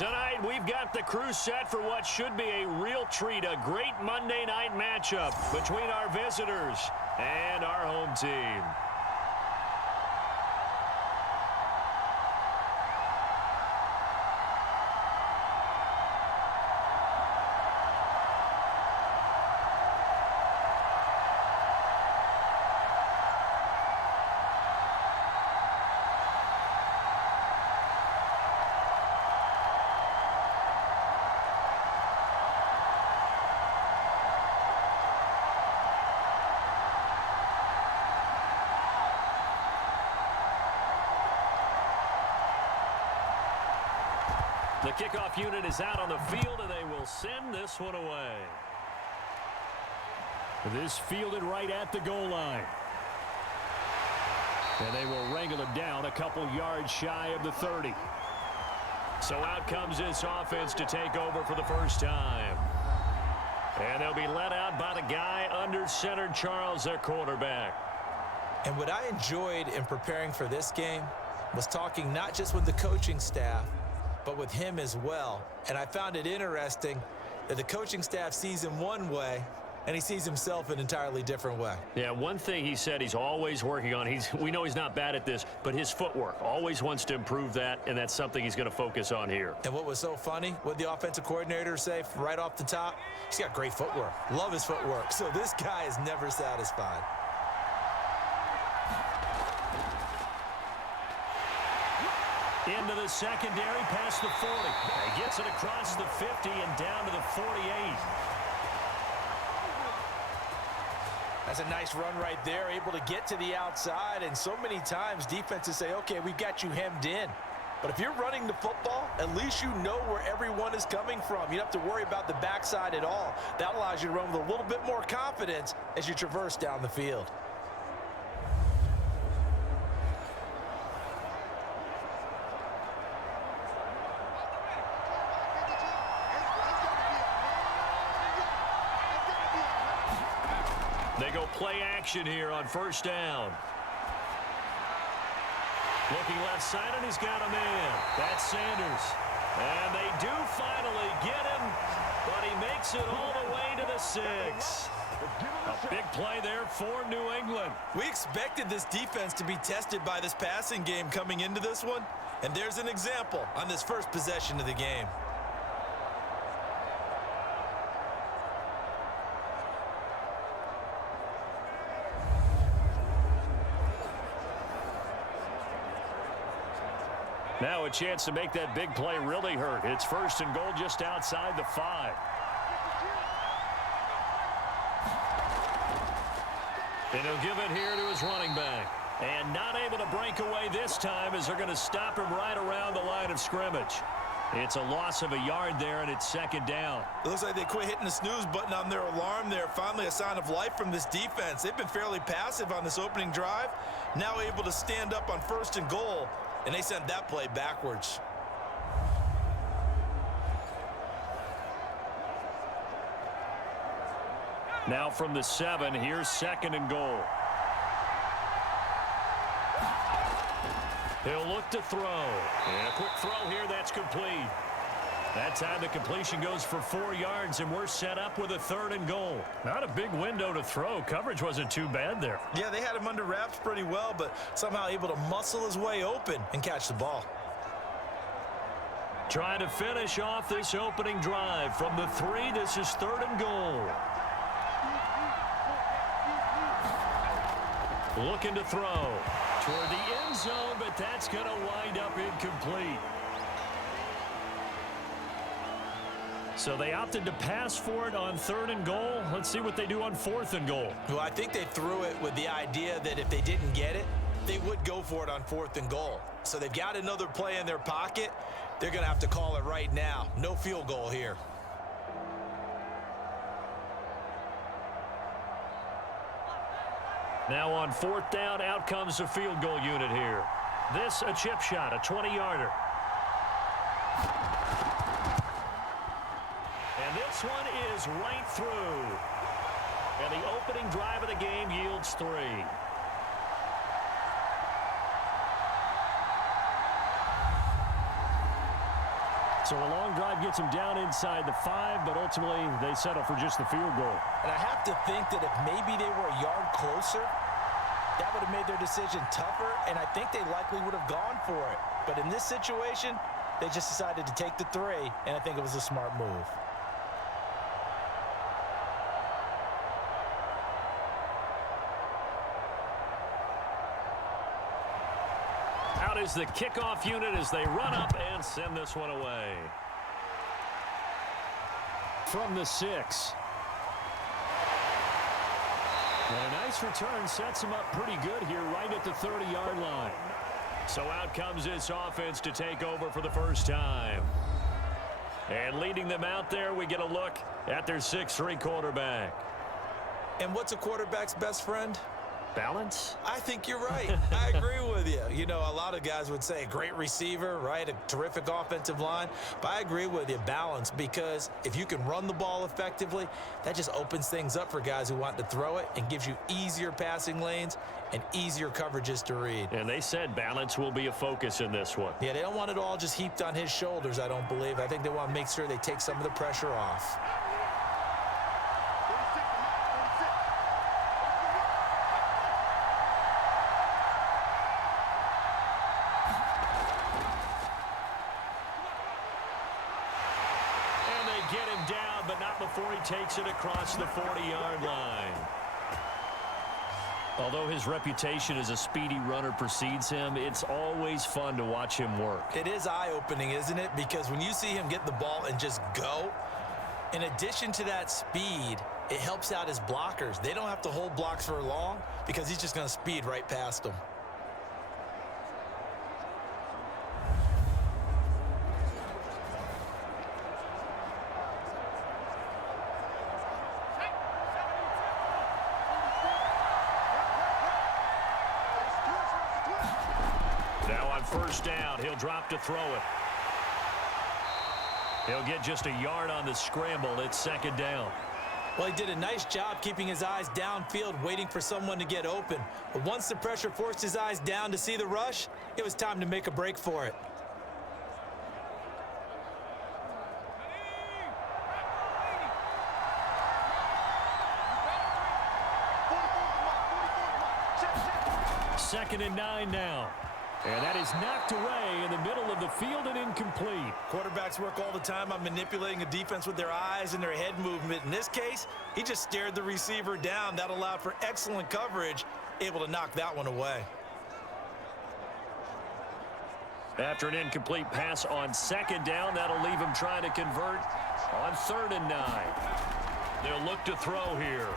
Tonight, we've got the crew set for what should be a real treat, a great Monday night matchup between our visitors and our home team. The kickoff unit is out on the field, and they will send this one away. This fielded right at the goal line. And they will wrangle it down a couple yards shy of the 30. So out comes this offense to take over for the first time. And they'll be let out by the guy under center, Charles, their quarterback. And what I enjoyed in preparing for this game was talking not just with the coaching staff, but with him as well. And I found it interesting that the coaching staff sees him one way, and he sees himself an entirely different way. Yeah, one thing he said he's always working on, we know he's not bad at this, but his footwork, always wants to improve that, and that's something he's going to focus on here. And what was so funny, what the offensive coordinator say right off the top, he's got great footwork. Love his footwork. So this guy is never satisfied. Into the secondary, past the 40. He gets it across the 50 and down to the 48. That's a nice run right there, able to get to the outside. And so many times defenses say, okay, we've got you hemmed in. But if you're running the football, at least you know where everyone is coming from. You don't have to worry about the backside at all. That allows you to run with a little bit more confidence as you traverse down the field. They go play action here on first down. Looking left side, and he's got a man. That's Sanders. And they do finally get him, but he makes it all the way to the 6. A big play there for New England. We expected this defense to be tested by this passing game coming into this one, and there's an example on this first possession of the game. Now a chance to make that big play really hurt. It's first and goal just outside the 5. And he'll give it here to his running back. And not able to break away this time as they're going to stop him right around the line of scrimmage. It's a loss of a yard there, and it's second down. It looks like they quit hitting the snooze button on their alarm there. Finally a sign of life from this defense. They've been fairly passive on this opening drive. Now able to stand up on first and goal. And they sent that play backwards. Now from the 7, here's second and goal. He'll look to throw. And a quick throw here, that's complete. That time the completion goes for 4 yards, and we're set up with a third and goal. Not a big window to throw. Coverage wasn't too bad there. Yeah, they had him under wraps pretty well, but somehow able to muscle his way open and catch the ball. Trying to finish off this opening drive. From the 3, this is third and goal. Looking to throw toward the end zone, but that's going to wind up incomplete. So they opted to pass for it on third and goal. Let's see what they do on fourth and goal. Well, I think they threw it with the idea that if they didn't get it, they would go for it on fourth and goal. So they've got another play in their pocket. They're going to have to call it right now. No field goal here. Now on fourth down, out comes the field goal unit here. This a chip shot, a 20-yarder. And this one is right through. And the opening drive of the game yields 3. So a long drive gets them down inside the 5, but ultimately they settle for just the field goal. And I have to think that if maybe they were a yard closer, that would have made their decision tougher, and I think they likely would have gone for it. But in this situation, they just decided to take the 3, and I think it was a smart move. Out is the kickoff unit as they run up and send this one away. From the 6. And a nice return sets him up pretty good here right at the 30-yard line. So out comes this offense to take over for the first time. And leading them out there, we get a look at their 6'3" quarterback. And what's a quarterback's best friend? Balance? I think you're right. I agree with you. You know, a lot of guys would say a great receiver, right? A terrific offensive line. But I agree with you, balance, because if you can run the ball effectively, that just opens things up for guys who want to throw it and gives you easier passing lanes and easier coverages to read. And they said balance will be a focus in this one. Yeah, they don't want it all just heaped on his shoulders, I don't believe. I think they want to make sure they take some of the pressure off. Get him down, but not before he takes it across the 40-yard line. Although his reputation as a speedy runner precedes him, it's always fun to watch him work. It is eye-opening, isn't it? Because when you see him get the ball and just go, in addition to that speed, it helps out his blockers. They don't have to hold blocks for long because he's just going to speed right past them. First down, he'll drop to throw it. He'll get just a yard on the scramble. It's second down. Well, he did a nice job keeping his eyes downfield, waiting for someone to get open. But once the pressure forced his eyes down to see the rush, it was time to make a break for it. Second and 9 now. And that is knocked away in the middle of the field and incomplete. Quarterbacks work all the time on manipulating a defense with their eyes and their head movement. In this case, he just stared the receiver down. That allowed for excellent coverage, able to knock that one away. After an incomplete pass on second down, that'll leave him trying to convert on 3rd and 9. They'll look to throw here.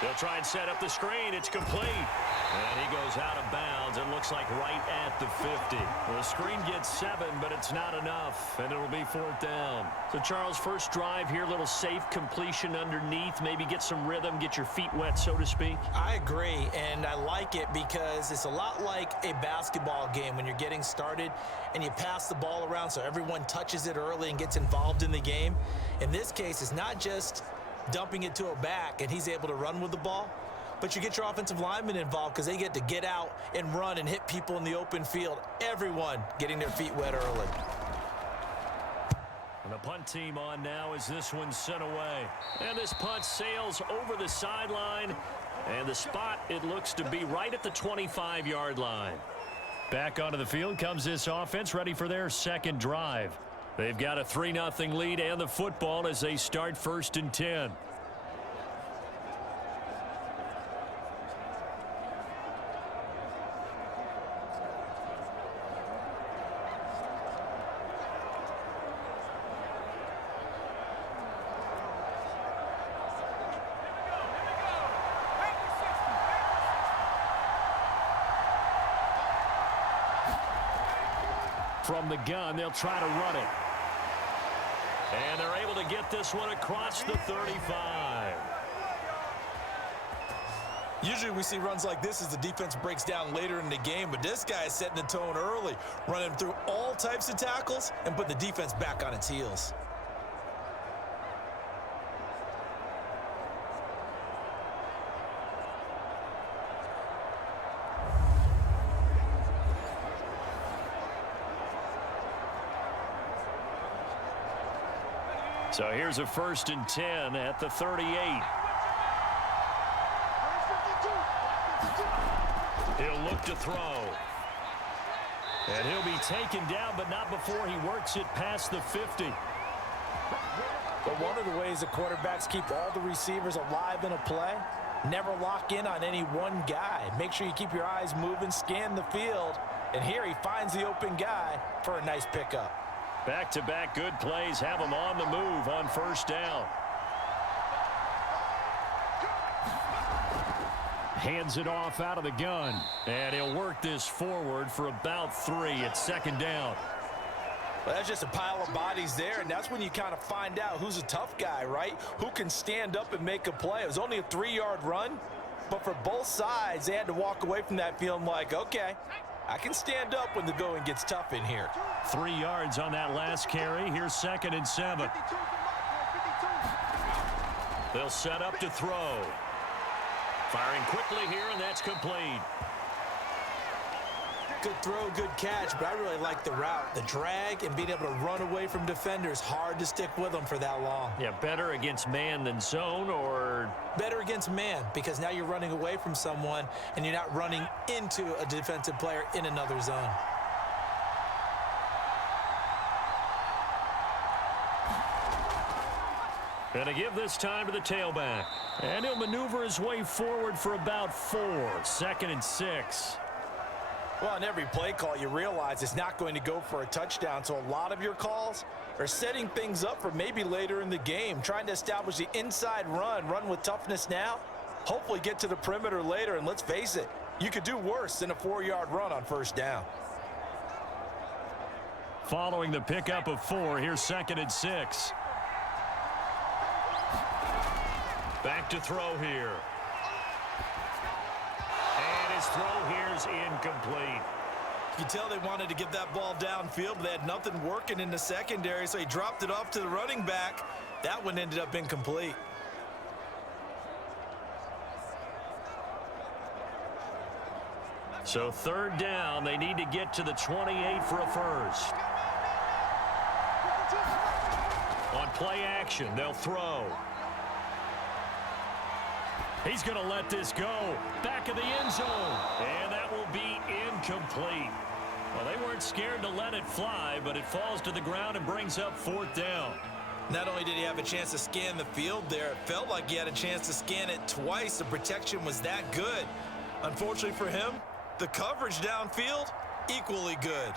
They'll try and set up the screen. It's complete. And he goes out of bounds. It looks like right at the 50. Well, the screen gets 7, but it's not enough, and it'll be 4th down. So, Charles, first drive here, little safe completion underneath. Maybe get some rhythm, get your feet wet, so to speak. I agree, and I like it because it's a lot like a basketball game when you're getting started and you pass the ball around so everyone touches it early and gets involved in the game. In this case, it's not just dumping it to a back and he's able to run with the ball, but you get your offensive linemen involved because they get to get out and run and hit people in the open field. Everyone getting their feet wet early. And the punt team on now as this one's sent away. And this punt sails over the sideline. And the spot, it looks to be right at the 25-yard line. Back onto the field comes this offense, ready for their second drive. They've got a 3-0 lead and the football as they start 1st and 10. From the gun, they'll try to run it. And they're able to get this one across the 35. Usually we see runs like this as the defense breaks down later in the game, but this guy is setting the tone early, running through all types of tackles and put the defense back on its heels. So here's a 1st and 10 at the 38. He'll look to throw. And he'll be taken down, but not before he works it past the 50. But one of the ways the quarterbacks keep all the receivers alive in a play, never lock in on any one guy. Make sure you keep your eyes moving, scan the field, and here he finds the open guy for a nice pickup. Back-to-back good plays have him on the move on 1st down. Hands it off out of the gun, and he'll work this forward for about 3 at 2nd down. Well, that's just a pile of bodies there, and that's when you kind of find out who's a tough guy, right? Who can stand up and make a play. It was only a 3-yard run, but for both sides, they had to walk away from that feeling like, okay, I can stand up when the going gets tough in here. 3 yards on that last carry. Here's 2nd and 7. They'll set up to throw. Firing quickly here, and that's complete. Good throw, good catch, but I really like the route. The drag and being able to run away from defenders, hard to stick with them for that long. Yeah, better against man than zone, or? Better against man, because now you're running away from someone and you're not running into a defensive player in another zone. Gonna give this time to the tailback. And he'll maneuver his way forward for about 4. 2nd and 6. Well, in every play call, you realize it's not going to go for a touchdown, so a lot of your calls are setting things up for maybe later in the game, trying to establish the inside run with toughness now, hopefully get to the perimeter later, and let's face it, you could do worse than a 4-yard run on 1st down. Following the pickup of 4, here's 2nd and 6. Back to throw here. And his throw here's incomplete. You tell they wanted to get that ball downfield, but they had nothing working in the secondary, so he dropped it off to the running back. That one ended up incomplete. So 3rd down, they need to get to the 28 for a 1st. On play action, they'll throw. He's going to let this go. Back of the end zone. And that will be incomplete. Well, they weren't scared to let it fly, but it falls to the ground and brings up 4th down. Not only did he have a chance to scan the field there, it felt like he had a chance to scan it twice. The protection was that good. Unfortunately for him, the coverage downfield, equally good.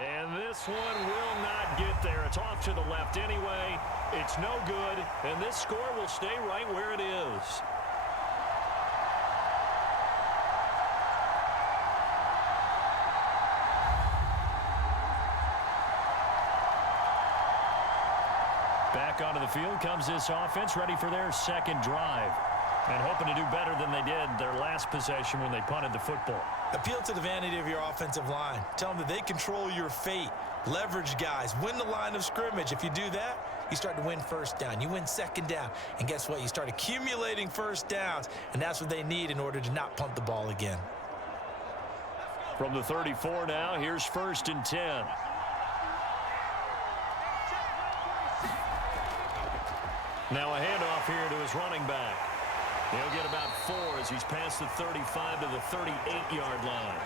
And this one will not get there. It's off to the left anyway. It's no good, and this score will stay right where it is. Back onto the field comes this offense, ready for their 2nd drive. And hoping to do better than they did their last possession when they punted the football. Appeal to the vanity of your offensive line. Tell them that they control your fate. Leverage guys. Win the line of scrimmage. If you do that, you start to win 1st down. You win 2nd down. And guess what? You start accumulating 1st downs. And that's what they need in order to not punt the ball again. From the 34 now, here's 1st and 10. Now a handoff here to his running back. He'll get about 4 as he's past the 35 to the 38-yard line.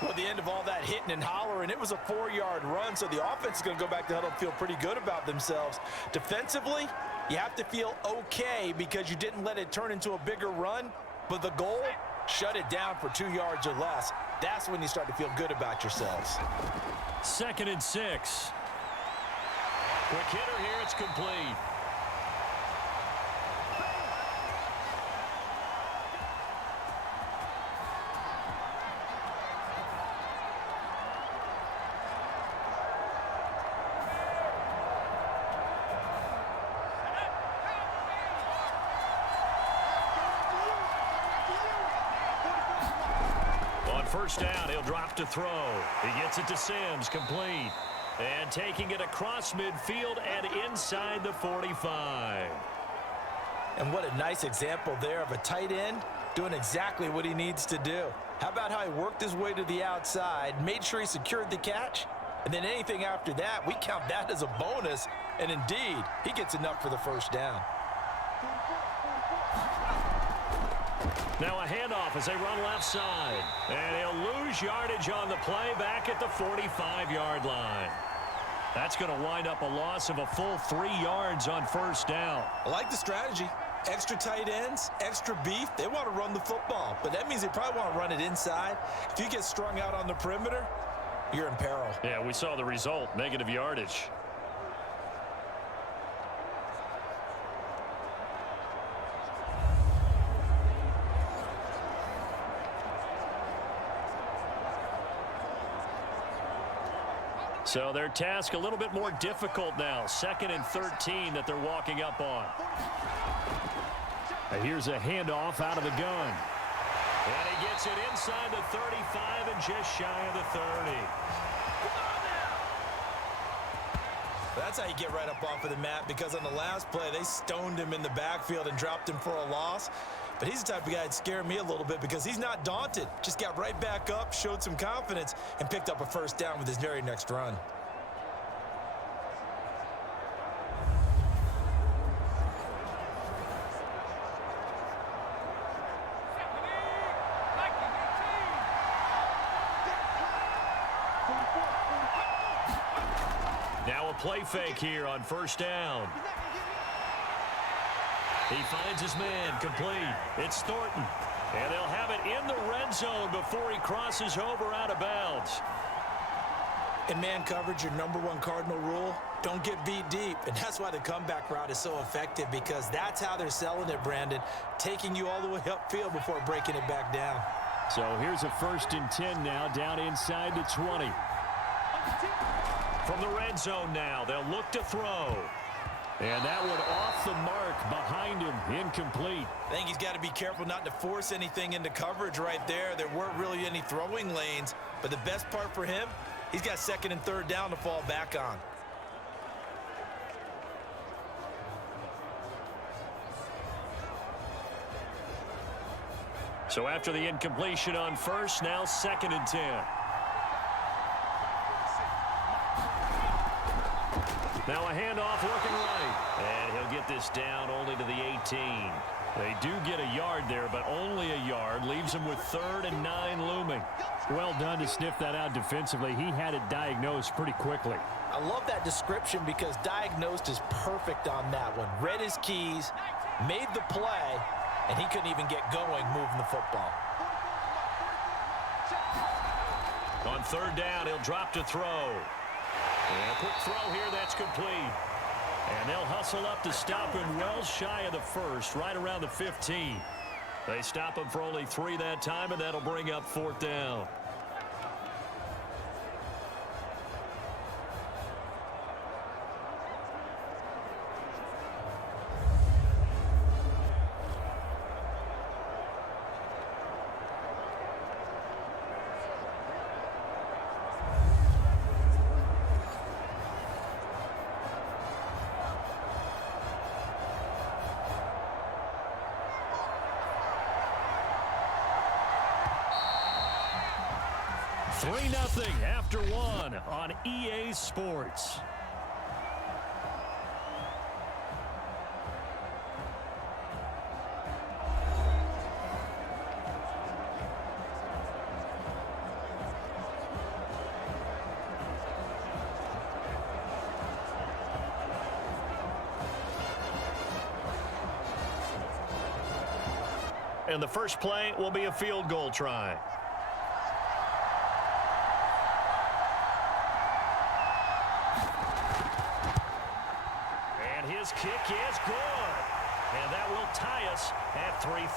Well, at the end of all that hitting and hollering, it was a 4-yard run, so the offense is going to go back to huddle and feel pretty good about themselves. Defensively, you have to feel okay because you didn't let it turn into a bigger run, but the goal, shut it down for 2 yards or less. That's when you start to feel good about yourselves. 2nd and 6. Quick hitter here, it's complete. First down, he'll drop to throw. He gets it to Sims, complete. And taking it across midfield and inside the 45. And what a nice example there of a tight end doing exactly what he needs to do. How about how he worked his way to the outside, made sure he secured the catch, and then anything after that, we count that as a bonus, and indeed, he gets enough for the first down. Now a handoff as they run left side. And he'll lose yardage on the play back at the 45-yard line. That's going to wind up a loss of a full 3 yards on first down. I like the strategy. Extra tight ends, extra beef. They want to run the football, but that means they probably want to run it inside. If you get strung out on the perimeter, you're in peril. Yeah, we saw the result, negative yardage. So their task a little bit more difficult now. 2nd and 13 that they're walking up on. And here's a handoff out of the gun. And he gets it inside the 35 and just shy of the 30. That's how you get right up off of the mat, because on the last play, they stoned him in the backfield and dropped him for a loss. But he's the type of guy that scared me a little bit because he's not daunted. Just got right back up, showed some confidence, and picked up a first down with his very next run. Now a play fake here on first down. He finds his man complete. It's Thornton. And they'll have it in the red zone before he crosses over out of bounds. In man coverage, your #1 cardinal rule, don't get beat deep. And that's why the comeback route is so effective, because that's how they're selling it, Brandon. Taking you all the way upfield before breaking it back down. So here's a 1st and 10 now, down inside the 20. From the red zone now, they'll look to throw. And that one off the mark behind him, incomplete. I think he's got to be careful not to force anything into coverage right there. There weren't really any throwing lanes, but the best part for him, he's got 2nd and 3rd down to fall back on. So after the incompletion on first, now 2nd and 10. Now a handoff looking right. And he'll get this down only to the 18. They do get a yard there, but only a yard. Leaves him with 3rd and 9 looming. Well done to sniff that out defensively. He had it diagnosed pretty quickly. I love that description because diagnosed is perfect on that one. Read his keys, made the play, and he couldn't even get going moving the football. On 3rd down, he'll drop to throw. And a quick throw here, that's complete. And they'll hustle up to stop him well shy of the 1st, right around the 15. They stop him for only 3 that time, and that'll bring up 4th down. Three 0 after 1 on EA Sports. And the first play will be a field goal try. His kick is good. And that will tie us at 3-3.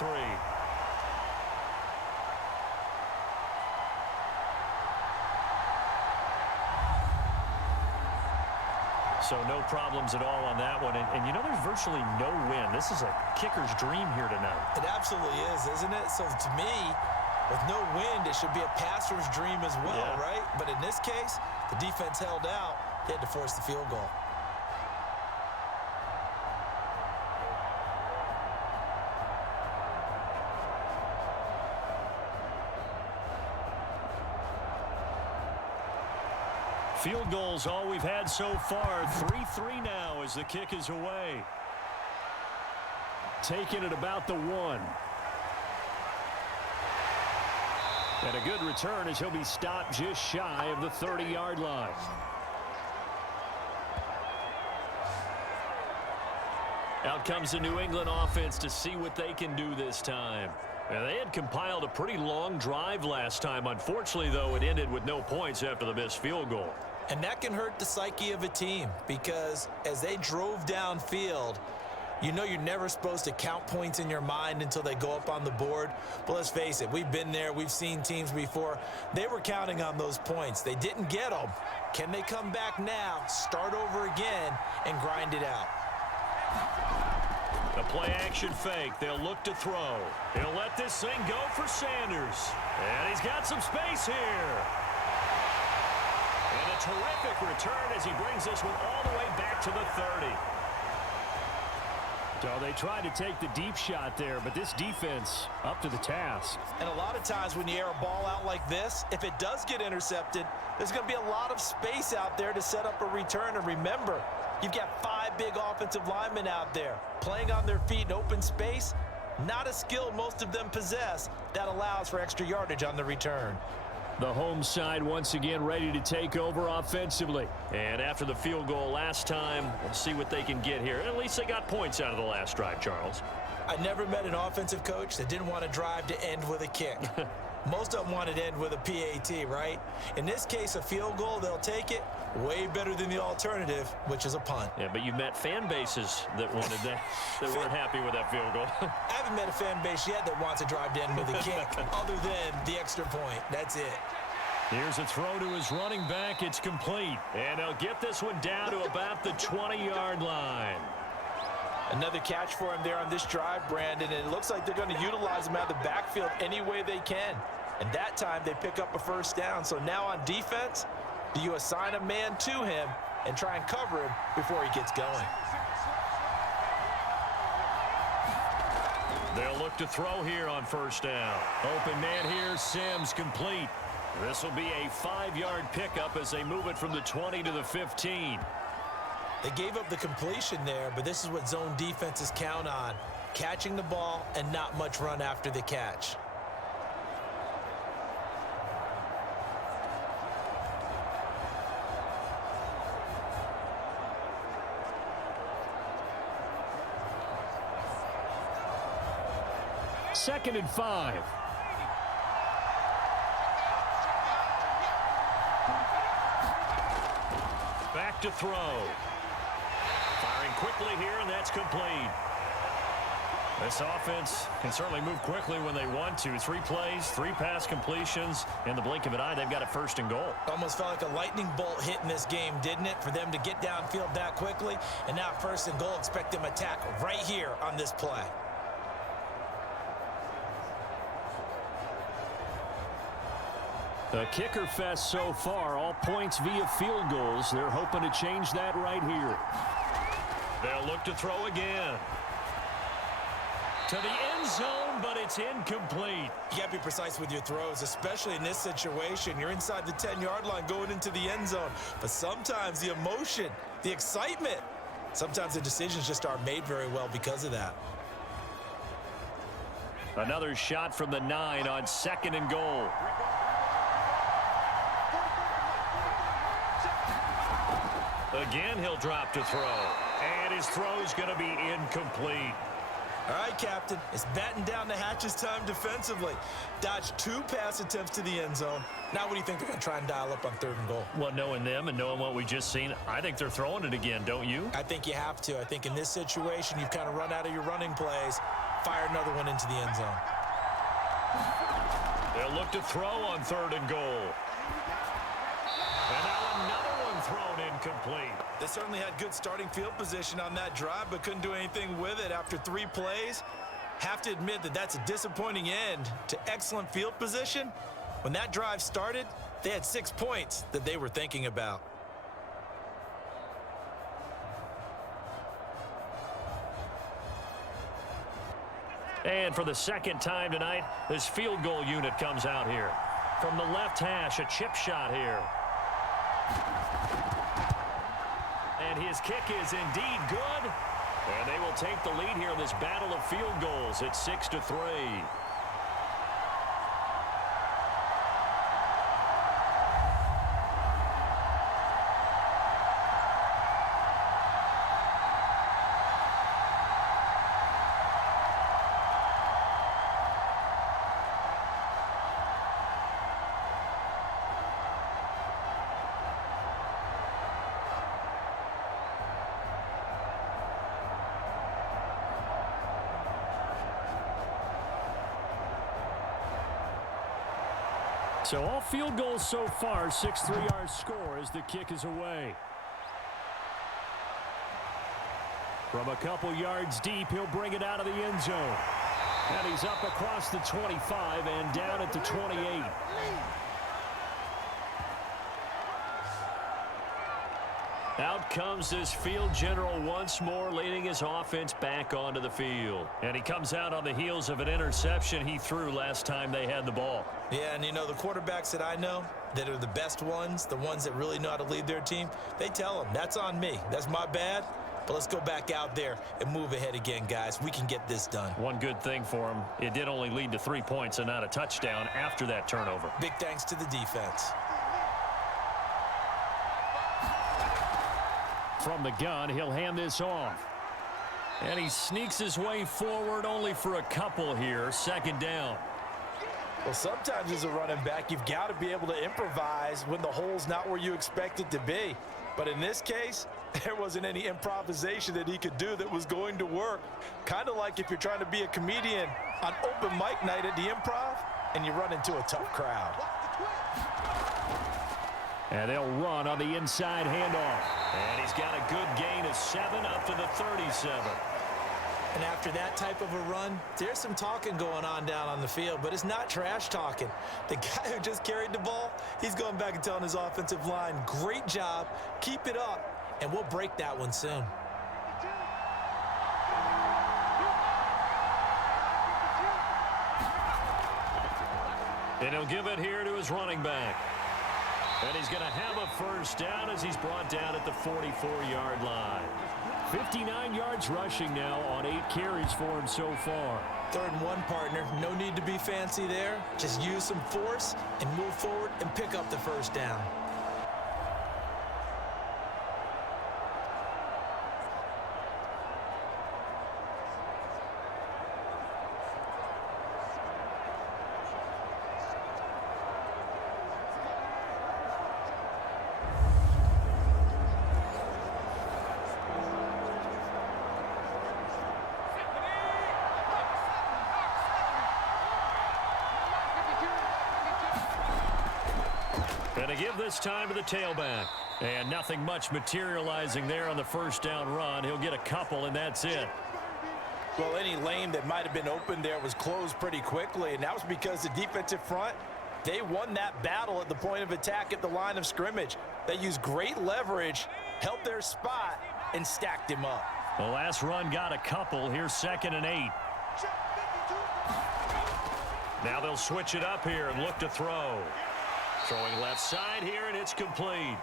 So no problems at all on that one. And you know, there's virtually no wind. This is a kicker's dream here tonight. It absolutely is, isn't it? So to me, with no wind, it should be a passer's dream as well, right? But in this case, the defense held out. They had to force the field goal. Field goal's all we've had so far. 3-3 now as the kick is away. Taking it about the 1. And a good return as he'll be stopped just shy of the 30-yard line. Out comes the New England offense to see what they can do this time. And they had compiled a pretty long drive last time. Unfortunately, though, it ended with no points after the missed field goal. And that can hurt the psyche of a team because as they drove downfield, you know you're never supposed to count points in your mind until they go up on the board. But let's face it, we've been there. We've seen teams before. They were counting on those points. They didn't get them. Can they come back now, start over again, and grind it out? The play-action fake. They'll look to throw. He'll let this thing go for Sanders. And he's got some space here. And a terrific return as he brings this one all the way back to the 30. So they tried to take the deep shot there, but this defense up to the task. And a lot of times when you air a ball out like this, if it does get intercepted, there's going to be a lot of space out there to set up a return. And remember, you've got 5 big offensive linemen out there playing on their feet in open space. Not a skill most of them possess that allows for extra yardage on the return. The home side once again ready to take over offensively. And after the field goal last time, we'll see what they can get here. At least they got points out of the last drive, Charles. I never met an offensive coach that didn't want to drive to end with a kick. Most of them wanted to end with a PAT, right? In this case, a field goal, they'll take it. Way better than the alternative, which is a punt. Yeah, but you met fan bases that wanted that, that weren't happy with that field goal. I haven't met a fan base yet that wants to drive to end with a kick other than the extra point. That's it. Here's a throw to his running back. It's complete. And they'll get this one down to about the 20-yard line. Another catch for him there on this drive, Brandon, and it looks like they're going to utilize him out of the backfield any way they can. And that time they pick up a first down. So now on defense, do you assign a man to him and try and cover him before he gets going? They'll look to throw here on first down. Open man here, Sims complete. This will be a 5-yard pickup as they move it from the 20 to the 15. They gave up the completion there, but this is what zone defenses count on. Catching the ball and not much run after the catch. Second and 5. Back to throw. Firing quickly here, and that's complete. This offense can certainly move quickly when they want to. 3 plays, 3 pass completions. In the blink of an eye, they've got a first and goal. Almost felt like a lightning bolt hit in this game, didn't it? For them to get downfield that quickly. And now first and goal, expect them to attack right here on this play. The kicker fest so far, all points via field goals. They're hoping to change that right here. They'll look to throw again. To the end zone, but it's incomplete. You got to be precise with your throws, especially in this situation. You're inside the 10-yard line going into the end zone. But sometimes the emotion, the excitement, sometimes the decisions just aren't made very well because of that. Another shot from the 9 on second and goal. Again, he'll drop to throw. And his throw's going to be incomplete. All right, Captain, it's batten down the hatches time defensively. Dodged 2 pass attempts to the end zone. Now what do you think they're going to try and dial up on third and goal? Well, knowing them and knowing what we just seen, I think they're throwing it again, don't you? I think you have to. I think in this situation, you've kind of run out of your running plays. Fire another one into the end zone. They'll look to throw on third and goal. And now another one thrown incomplete. They certainly had good starting field position on that drive, but couldn't do anything with it after 3 plays. Have to admit that that's a disappointing end to excellent field position. When that drive started, they had 6 points that they were thinking about. And for the second time tonight, this field goal unit comes out here. From the left hash, a chip shot here. And his kick is indeed good. And they will take the lead here in this battle of field goals at 6-3. So all field goals so far, 6-3 our score as the kick is away. From a couple yards deep, he'll bring it out of the end zone. And he's up across the 25 and down at the 28. Out comes this field general once more, leading his offense back onto the field. And he comes out on the heels of an interception he threw last time they had the ball. Yeah, and you know, the quarterbacks that I know that are the best ones, the ones that really know how to lead their team, they tell them, that's on me. That's my bad. But let's go back out there and move ahead again, guys. We can get this done. One good thing for him, it did only lead to 3 points and not a touchdown after that turnover. Big thanks to the defense. From the gun, he'll hand this off. And he sneaks his way forward only for a couple here. Second down. Well, sometimes as a running back, you've got to be able to improvise when the hole's not where you expect it to be. But in this case, there wasn't any improvisation that he could do that was going to work. Kind of like if you're trying to be a comedian on open mic night at the Improv and you run into a tough crowd. And they'll run on the inside handoff. And he's got a good gain of 7 up to the 37. And after that type of a run, there's some talking going on down on the field, but it's not trash talking. The guy who just carried the ball, he's going back and telling his offensive line, great job, keep it up, and we'll break that one soon. And he'll give it here to his running back. And he's going to have a first down as he's brought down at the 44-yard line. 59 yards rushing now on 8 carries for him so far. 3rd and 1, partner. No need to be fancy there. Just use some force and move forward and pick up the first down. And to give this time to the tailback. And nothing much materializing there on the first down run. He'll get a couple, and that's it. Well, any lane that might have been open there was closed pretty quickly, and that was because the defensive front, they won that battle at the point of attack at the line of scrimmage. They used great leverage, held their spot, and stacked him up. The last run got a couple. Here's 2nd and 8. Now they'll switch it up here and look to throw. Throwing left side here, and it's complete.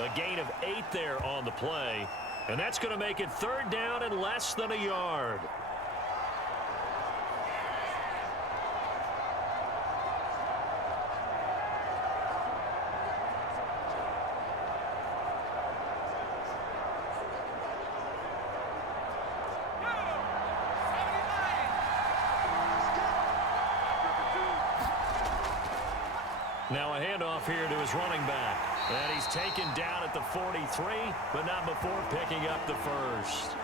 A gain of 8 there on the play. And that's going to make it 3rd down and less than a yard. Now a handoff here to his running back. And he's taken down at the 43, but not before picking up the first.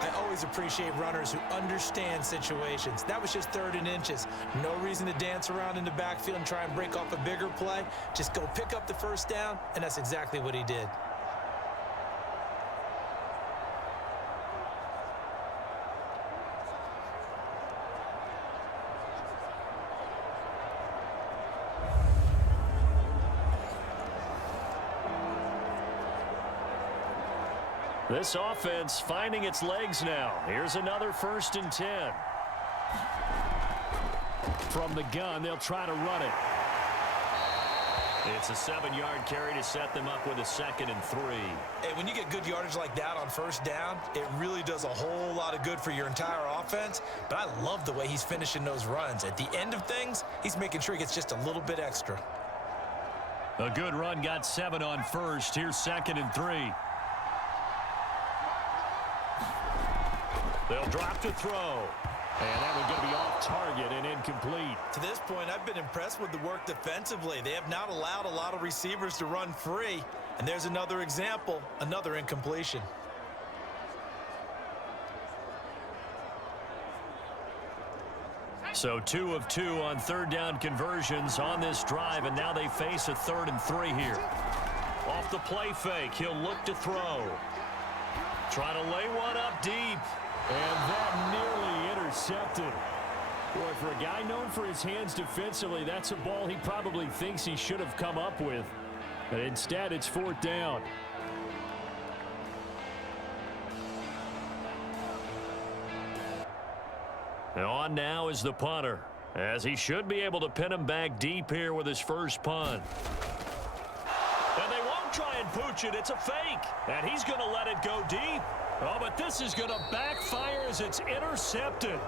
I always appreciate runners who understand situations. That was just 3rd and inches. No reason to dance around in the backfield and try and break off a bigger play. Just go pick up the first down, and that's exactly what he did. This offense finding its legs now. Here's another 1st and 10. From the gun, they'll try to run it. It's a 7-yard carry to set them up with a 2nd and 3. Hey, when you get good yardage like that on first down, it really does a whole lot of good for your entire offense. But I love the way he's finishing those runs. At the end of things, he's making sure he gets just a little bit extra. A good run got 7 on first. Here's 2nd and 3. They'll drop to throw. And that one's going to be off target and incomplete. To this point, I've been impressed with the work defensively. They have not allowed a lot of receivers to run free. And there's another example, another incompletion. So 2 of 2 on 3rd down conversions on this drive, and now they face a 3rd and 3 here. Off the play fake, he'll look to throw. Try to lay one up deep. And that nearly intercepted. Boy, for a guy known for his hands defensively, that's a ball he probably thinks he should have come up with. But instead, it's 4th down. And on now is the punter, as he should be able to pin him back deep here with his first punt. And they won't try and pooch it. It's a fake. And he's going to let it go deep. Oh, but this is going to backfire as it's intercepted.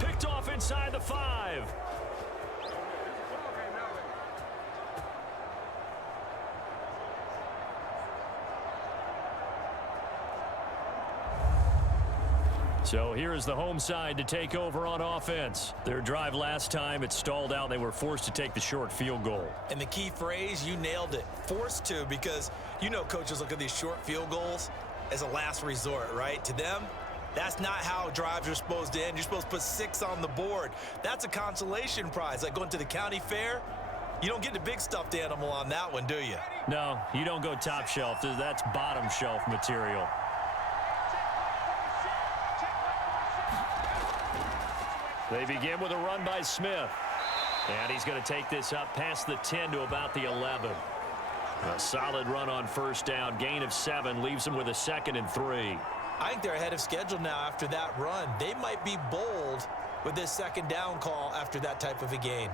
Picked off inside the 5. So here is the home side to take over on offense. Their drive last time, it stalled out. They were forced to take the short field goal. And the key phrase, you nailed it. Forced to, because you know coaches look at these short field goals as a last resort, right? To them, that's not how drives are supposed to end. You're supposed to put 6 on the board. That's a consolation prize. Like going to the county fair, you don't get the big stuffed animal on that one, do you? No, you don't go top shelf. That's bottom shelf material. They begin with a run by Smith. And he's going to take this up past the 10 to about the 11. A solid run on first down. Gain of 7 leaves them with a 2nd and 3. I think they're ahead of schedule now after that run. They might be bold with this 2nd down call after that type of a gain.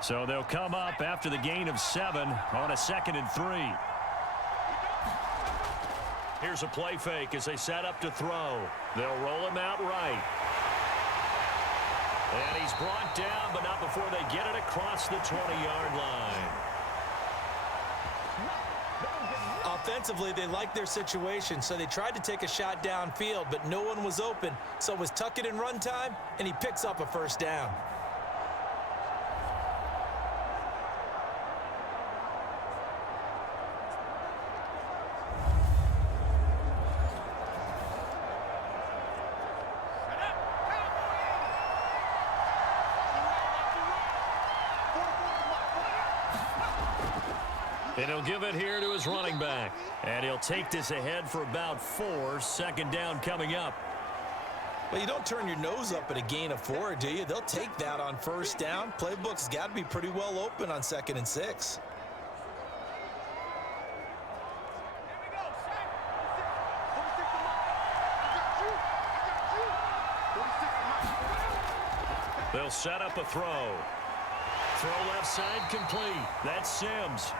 So they'll come up after the gain of 7 on a 2nd and 3. Here's a play fake as they set up to throw. They'll roll him out right. And he's brought down, but not before they get it across the 20-yard line. Offensively, they liked their situation, so they tried to take a shot downfield, but no one was open. So it was tuck it in run time, and he picks up a first down. And he'll give it here to his running back. And he'll take this ahead for about 4. 2nd down coming up. Well, you don't turn your nose up at a gain of 4, do you? They'll take that on first down. Playbook's got to be pretty well open on 2nd and 6. They'll set up a throw. Throw left side complete. That's Sims.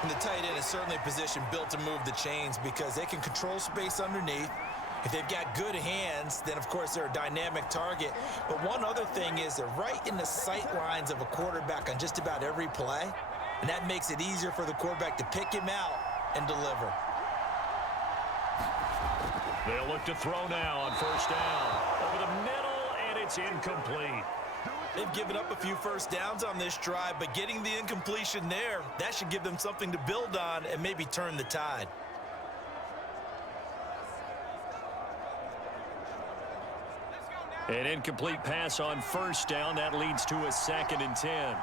And the tight end is certainly a position built to move the chains because they can control space underneath. If they've got good hands, then of course they're a dynamic target. But one other thing is they're right in the sight lines of a quarterback on just about every play. And that makes it easier for the quarterback to pick him out and deliver. They'll look to throw now on first down. Over the middle, and it's incomplete. They've given up a few first downs on this drive, but getting the incompletion there, that should give them something to build on and maybe turn the tide. An incomplete pass on first down. That leads to a 2nd and 10.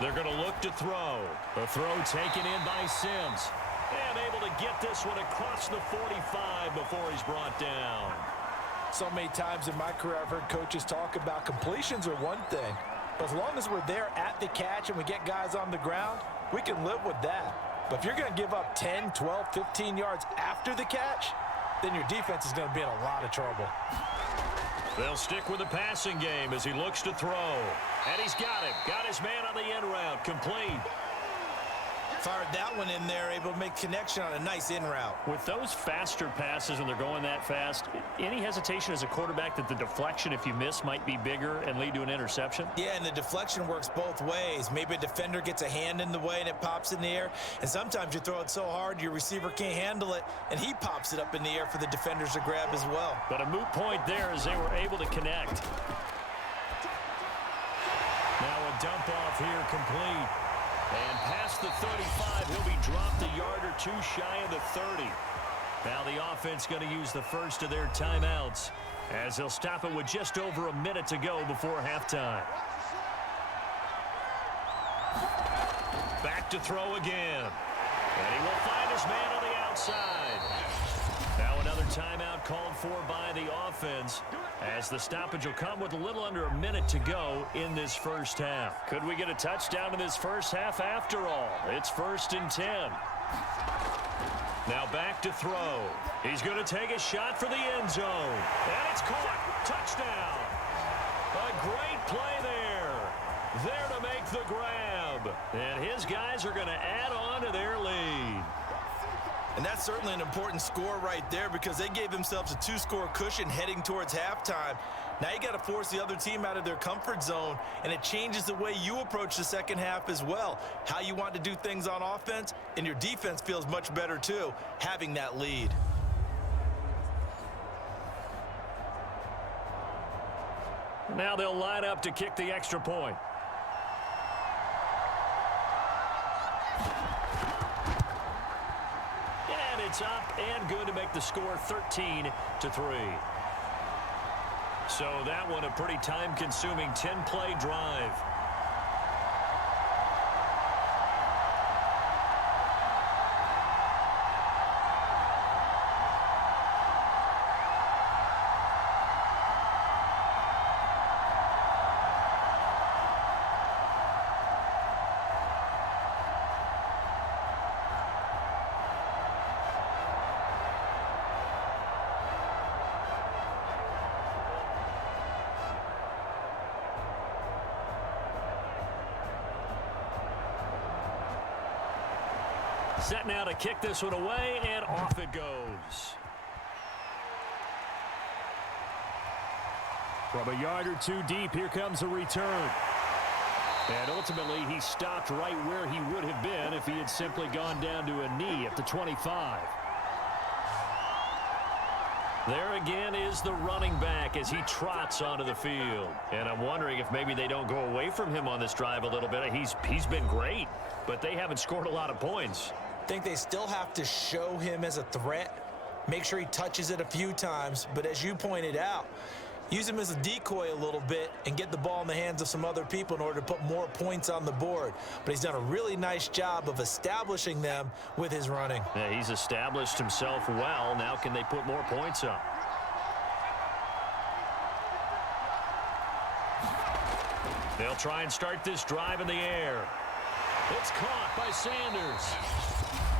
They're going to look to throw. The throw taken in by Sims. And able to get this one across the 45 before he's brought down. So many times in my career I've heard coaches talk about completions are one thing. But as long as we're there at the catch and we get guys on the ground, we can live with that. But if you're going to give up 10, 12, 15 yards after the catch, then your defense is going to be in a lot of trouble. They'll stick with the passing game as he looks to throw. And he's got him. Got his man on the end route. Complete. Fired that one in there, able to make connection on a nice in route. With those faster passes and they're going that fast, any hesitation as a quarterback that the deflection, if you miss, might be bigger and lead to an interception? Yeah, and the deflection works both ways. Maybe a defender gets a hand in the way and it pops in the air. And sometimes you throw it so hard your receiver can't handle it, and he pops it up in the air for the defenders to grab as well. But a moot point there as they were able to connect. Now a dump off here complete. And past the 35, he'll be dropped a yard or two shy of the 30. Now the offense going to use the first of their timeouts as they'll stop it with just over a minute to go before halftime. Back to throw again. And he will find his man on the outside. Now another timeout called for by the offense as the stoppage will come with a little under a minute to go in this first half. Could we get a touchdown in this first half after all? It's 1st and 10. Now back to throw. He's going to take a shot for the end zone. And it's caught. Touchdown. A great play there. There to make the grab. And his guys are going to add on to their lead. And that's certainly an important score right there because they gave themselves a 2-score cushion heading towards halftime. Now you got to force the other team out of their comfort zone, and it changes the way you approach the second half as well. How you want to do things on offense, and your defense feels much better too, having that lead. Now they'll line up to kick the extra point. It's up and good to make the score 13-3. So that one a pretty time-consuming 10-play drive. Set now to kick this one away, and off it goes. From a yard or two deep, here comes a return. And ultimately, he stopped right where he would have been if he had simply gone down to a knee at the 25. There again is the running back as he trots onto the field. And I'm wondering if maybe they don't go away from him on this drive a little bit. He's been great, but they haven't scored a lot of points. I think they still have to show him as a threat. Make sure he touches it a few times. But as you pointed out, use him as a decoy a little bit and get the ball in the hands of some other people in order to put more points on the board. But he's done a really nice job of establishing them with his running. Yeah, he's established himself well. Now can they put more points up? They'll try and start this drive in the air. It's caught by Sanders.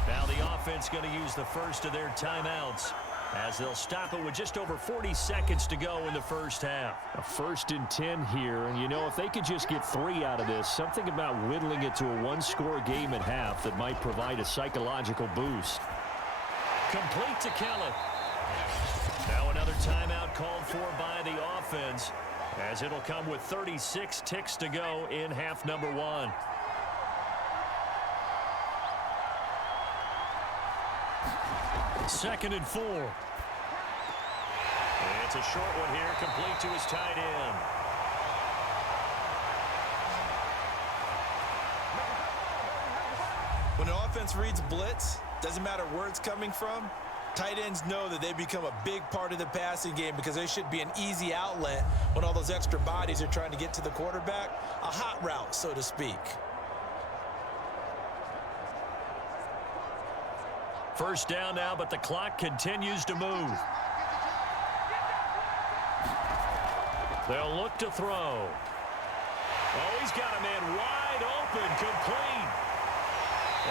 Now the offense going to use the first of their timeouts as they'll stop it with just over 40 seconds to go in the first half. A 1st and 10 here, and you know, if they could just get 3 out of this, something about whittling it to a 1-score game at half that might provide a psychological boost. Complete to Kelly. Now another timeout called for by the offense as it'll come with 36 ticks to go in half number 1. Second and 4. It's a short one here, complete to his tight end. When an offense reads blitz, doesn't matter where it's coming from, tight ends know that they become a big part of the passing game because they should be an easy outlet when all those extra bodies are trying to get to the quarterback. A hot route, so to speak. First down now, but the clock continues to move. They'll look to throw. Oh, he's got a man wide open, complete.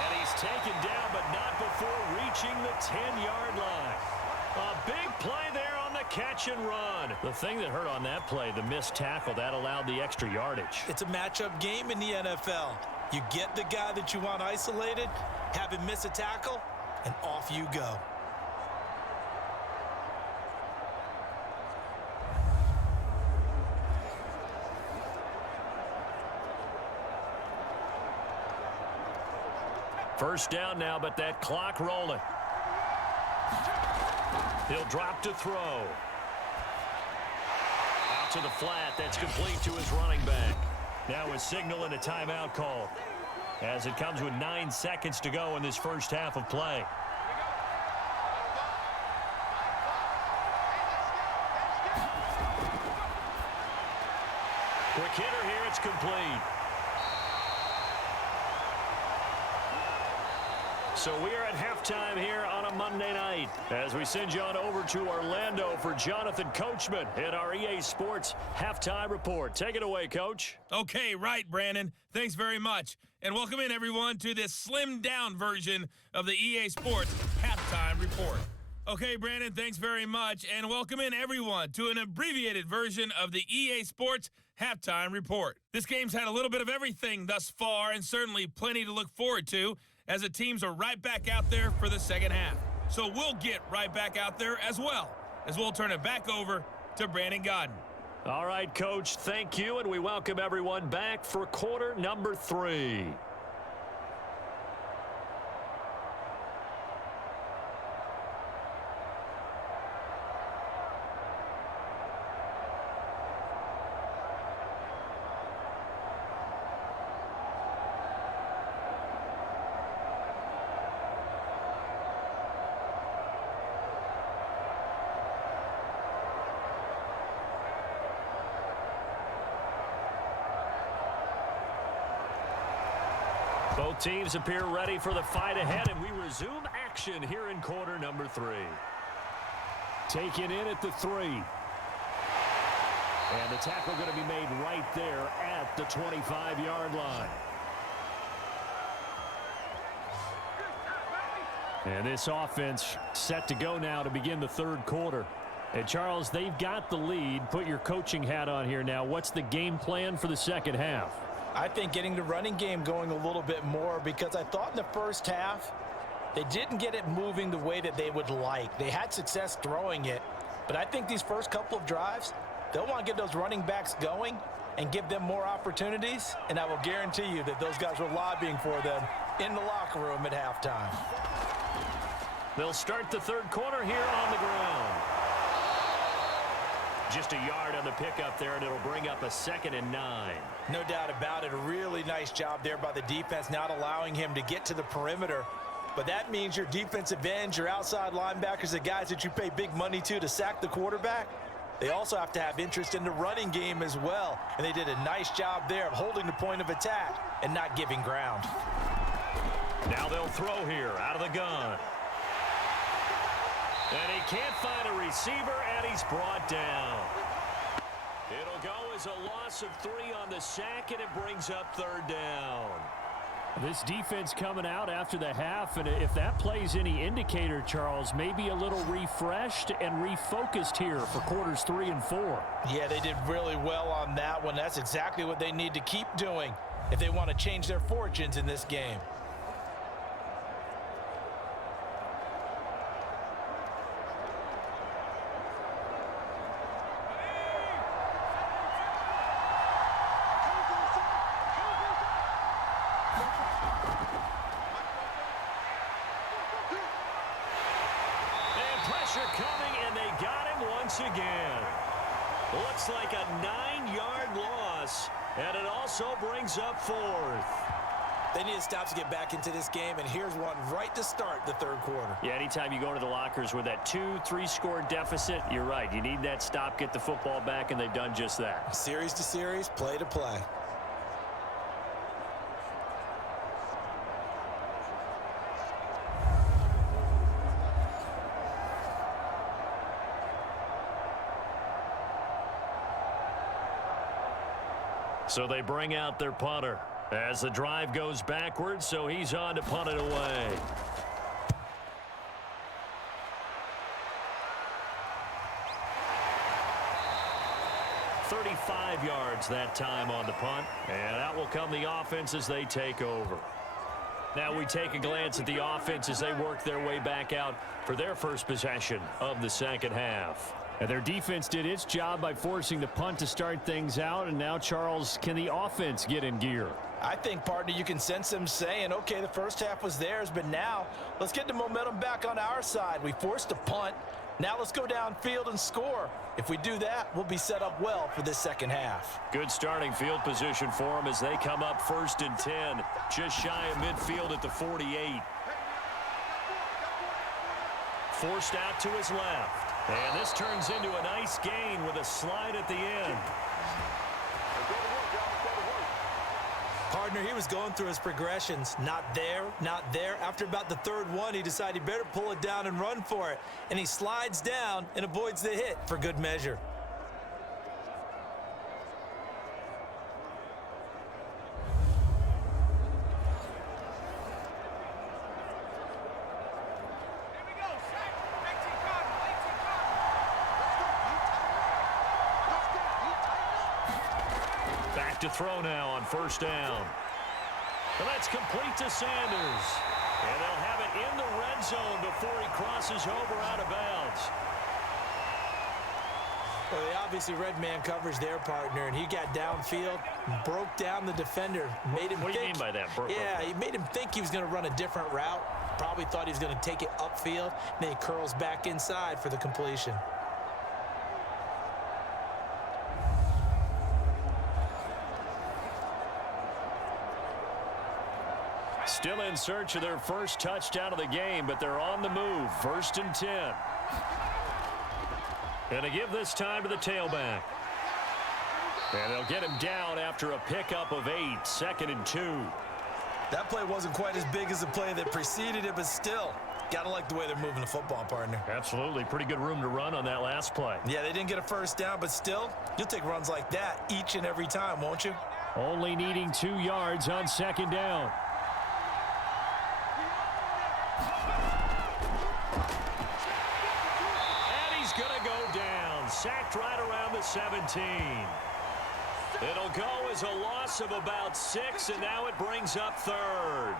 And he's taken down, but not before reaching the 10-yard line. A big play there on on the catch and run. The thing that hurt on that play, the missed tackle, that allowed the extra yardage. It's a matchup game in the NFL. You get the guy that you want isolated, have him miss a tackle, and off you go. First down now, but that clock rolling. He'll drop to throw. Out to the flat. That's complete to his running back. Now a signal and a timeout call as it comes with 9 seconds to go in this first half of play. Quick hitter here. It's complete. So we are at halftime here on a Monday night as we send you on over to Orlando for Jonathan Coachman in our EA Sports Halftime Report. Take it away, Coach. Okay, right, Brandon. Thanks very much. And welcome in, everyone, to this slimmed-down version of the EA Sports Halftime Report. Okay, Brandon, thanks very much. And welcome in, everyone, to an abbreviated version of the EA Sports Halftime Report. This game's had a little bit of everything thus far and certainly plenty to look forward to, as the teams are right back out there for the second half. So we'll get right back out there as well, as we'll turn it back over to Brandon Godden. All right, Coach, thank you, and we welcome everyone back for quarter number 3. Both teams appear ready for the fight ahead, and we resume action here in quarter number 3. Taken in at the 3. And the tackle going to be made right there at the 25-yard line. And this offense set to go now to begin the third quarter. And, Charles, they've got the lead. Put your coaching hat on here now. What's the game plan for the second half? I think getting the running game going a little bit more, because I thought in the first half they didn't get it moving the way that they would like. They had success throwing it, but I think these first couple of drives, they'll want to get those running backs going and give them more opportunities, and I will guarantee you that those guys were lobbying for them in the locker room at halftime. They'll start the third quarter here on the ground. Just a yard on the pickup there, and it'll bring up a 2nd and 9. No doubt about it. A really nice job there by the defense, not allowing him to get to the perimeter. But that means your defensive ends, your outside linebackers, the guys that you pay big money to sack the quarterback, they also have to have interest in the running game as well. And they did a nice job there of holding the point of attack and not giving ground. Now they'll throw here out of the gun. And he can't find a receiver, and he's brought down. It'll go as a loss of 3 on the sack, and it brings up 3rd down. This defense coming out after the half, and if that plays any indicator, Charles, maybe a little refreshed and refocused here for quarters 3 and 4. Yeah, they did really well on that one. That's exactly what they need to keep doing if they want to change their fortunes in this game. Coming, and they got him once again. Looks like a 9-yard loss, and it also brings up 4th. They need to stop to get back into this game, and here's one right to start the third quarter. Yeah, anytime you go to the lockers with that 2-3 score deficit, you're right. You need that stop, get the football back, and they've done just that. Series to series, play to play. So they bring out their punter as the drive goes backwards, so he's on to punt it away. 35 yards that time on the punt. And out will come the offense as they take over. Now we take a glance at the offense as they work their way back out for their first possession of the second half. And their defense did its job by forcing the punt to start things out. And now, Charles, can the offense get in gear? I think, partner, you can sense them saying, okay, the first half was theirs, but now let's get the momentum back on our side. We forced a punt. Now let's go downfield and score. If we do that, we'll be set up well for this second half. Good starting field position for them as they come up 1st and 10, just shy of midfield at the 48. Forced out to his left. And this turns into a nice gain with a slide at the end. Partner, he was going through his progressions. Not there, not there. After about the third one, he decided he better pull it down and run for it. And he slides down and avoids the hit for good measure. To throw now on 1st down. And that's complete to Sanders. And they'll have it in the red zone before he crosses over out of bounds. Well, they obviously read man coverage their partner, and he got downfield, broke down the defender, made him What do you mean by that? Yeah, he made him think he was going to run a different route. Probably thought he was going to take it upfield, and then he curls back inside for the completion. Still in search of their first touchdown of the game, but they're on the move. 1st and 10. And they give this time to the tailback. And they'll get him down after a pickup of 8, 2nd and 2. That play wasn't quite as big as the play that preceded it, but still, gotta like the way they're moving the football, partner. Absolutely. Pretty good room to run on that last play. Yeah, they didn't get a first down, but still, you'll take runs like that each and every time, won't you? Only needing 2 yards on 2nd down. Sacked right around the 17. It'll go as a loss of about 6, and now it brings up 3rd.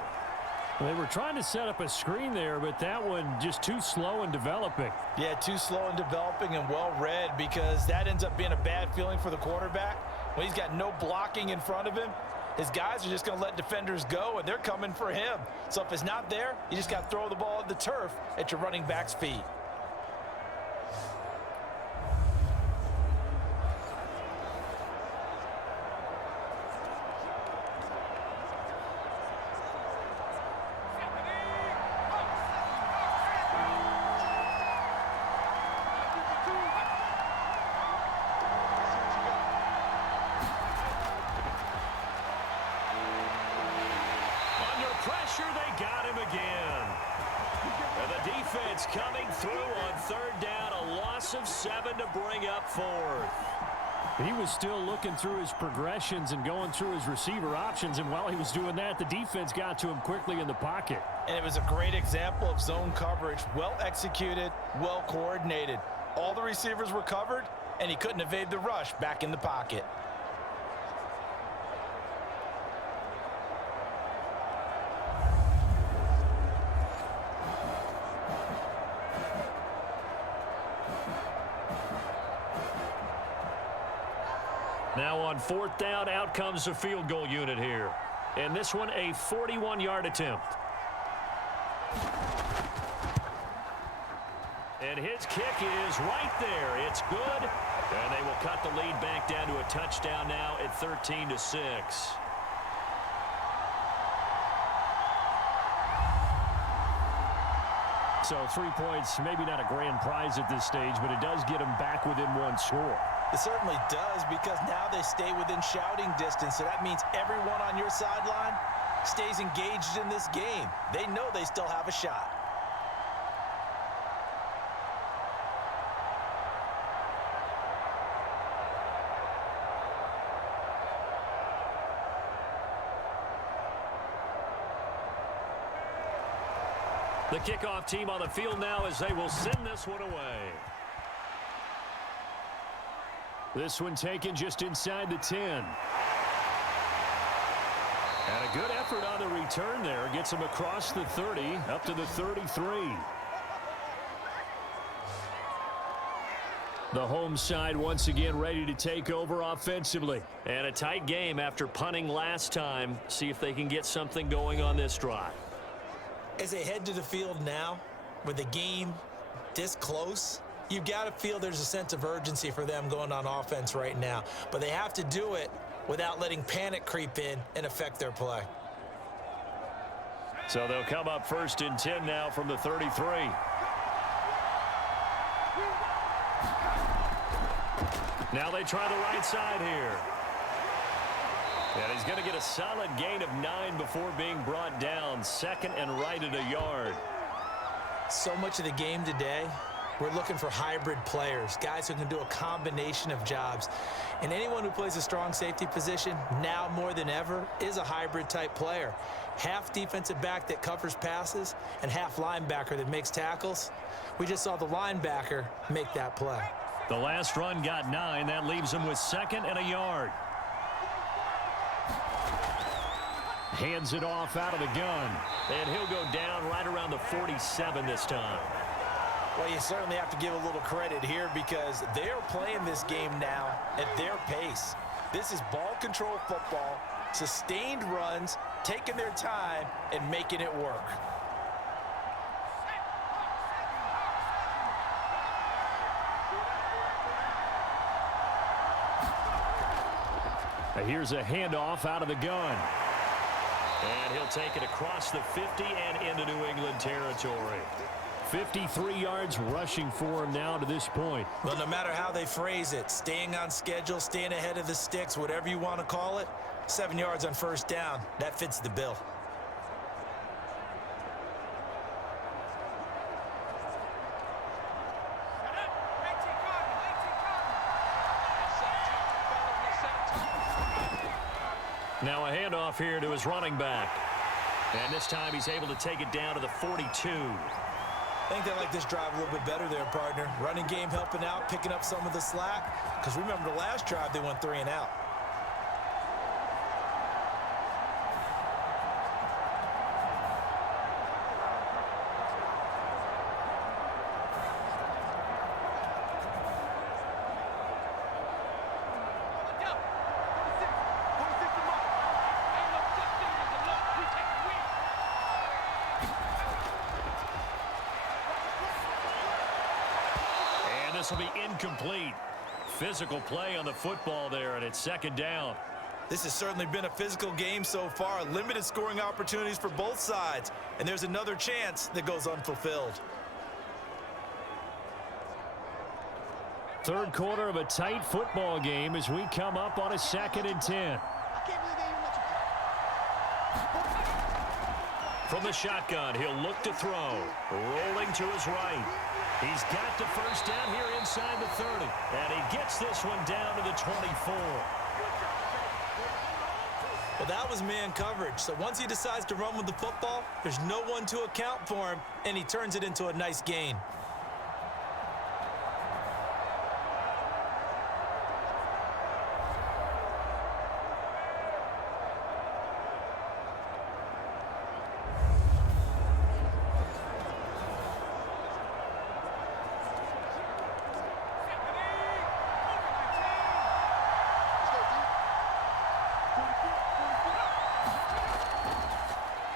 They were trying to set up a screen there, but that one just too slow in developing. Yeah, too slow in developing and well read, because that ends up being a bad feeling for the quarterback. When he's got no blocking in front of him, his guys are just going to let defenders go, and they're coming for him. So if it's not there, you just got to throw the ball at the turf at your running back's feet. Pressure, they got him again. And the defense coming through on 3rd down, a loss of 7 to bring up 4th. He was still looking through his progressions and going through his receiver options, and while he was doing that, the defense got to him quickly in the pocket. And it was a great example of zone coverage, well executed, well coordinated. All the receivers were covered, and he couldn't evade the rush back in the pocket. Now on 4th down, out comes the field goal unit here. And this one, a 41-yard attempt. And his kick is right there. It's good. And they will cut the lead back down to a touchdown now at 13-6. So 3 points, maybe not a grand prize at this stage, but it does get them back within 1 score. It certainly does, because now they stay within shouting distance, so that means everyone on your sideline stays engaged in this game. They know they still have a shot. The kickoff team on the field now as they will send this one away. This one taken just inside the 10. And a good effort on the return there. Gets him across the 30, up to the 33. The home side once again ready to take over offensively. And a tight game after punting last time. See if they can get something going on this drive. As they head to the field now, with the game this close, you've got to feel there's a sense of urgency for them going on offense right now. But they have to do it without letting panic creep in and affect their play. So they'll come up 1st and 10 now from the 33. Now they try the right side here. And he's going to get a solid gain of 9 before being brought down. 2nd and right at a yard. So much of the game today, we're looking for hybrid players, guys who can do a combination of jobs. And anyone who plays a strong safety position, now more than ever, is a hybrid type player. Half defensive back that covers passes and half linebacker that makes tackles. We just saw the linebacker make that play. The last run got 9. That leaves him with 2nd and a yard. Hands it off out of the gun. And he'll go down right around the 47 this time. Well, you certainly have to give a little credit here because they're playing this game now at their pace. This is ball control football, sustained runs, taking their time, and making it work. Here's a handoff out of the gun. And he'll take it across the 50 and into New England territory. 53 yards rushing for him now to this point. Well, no matter how they phrase it, staying on schedule, staying ahead of the sticks, whatever you want to call it, 7 yards on 1st down, that fits the bill. Now a handoff here to his running back. And this time he's able to take it down to the 42. I think they like this drive a little bit better there, partner. Running game helping out, picking up some of the slack. Because remember the last drive, they went 3 and out. This will be incomplete. Physical play on the football there, and it's 2nd down. This has certainly been a physical game so far. Limited scoring opportunities for both sides. And there's another chance that goes unfulfilled. 3rd quarter of a tight football game as we come up on a 2nd and 10. From the shotgun, he'll look to throw. Rolling to his right. He's got the 1st down here inside the 30. And he gets this one down to the 24. Well, that was man coverage. So once he decides to run with the football, there's no one to account for him, and he turns it into a nice gain.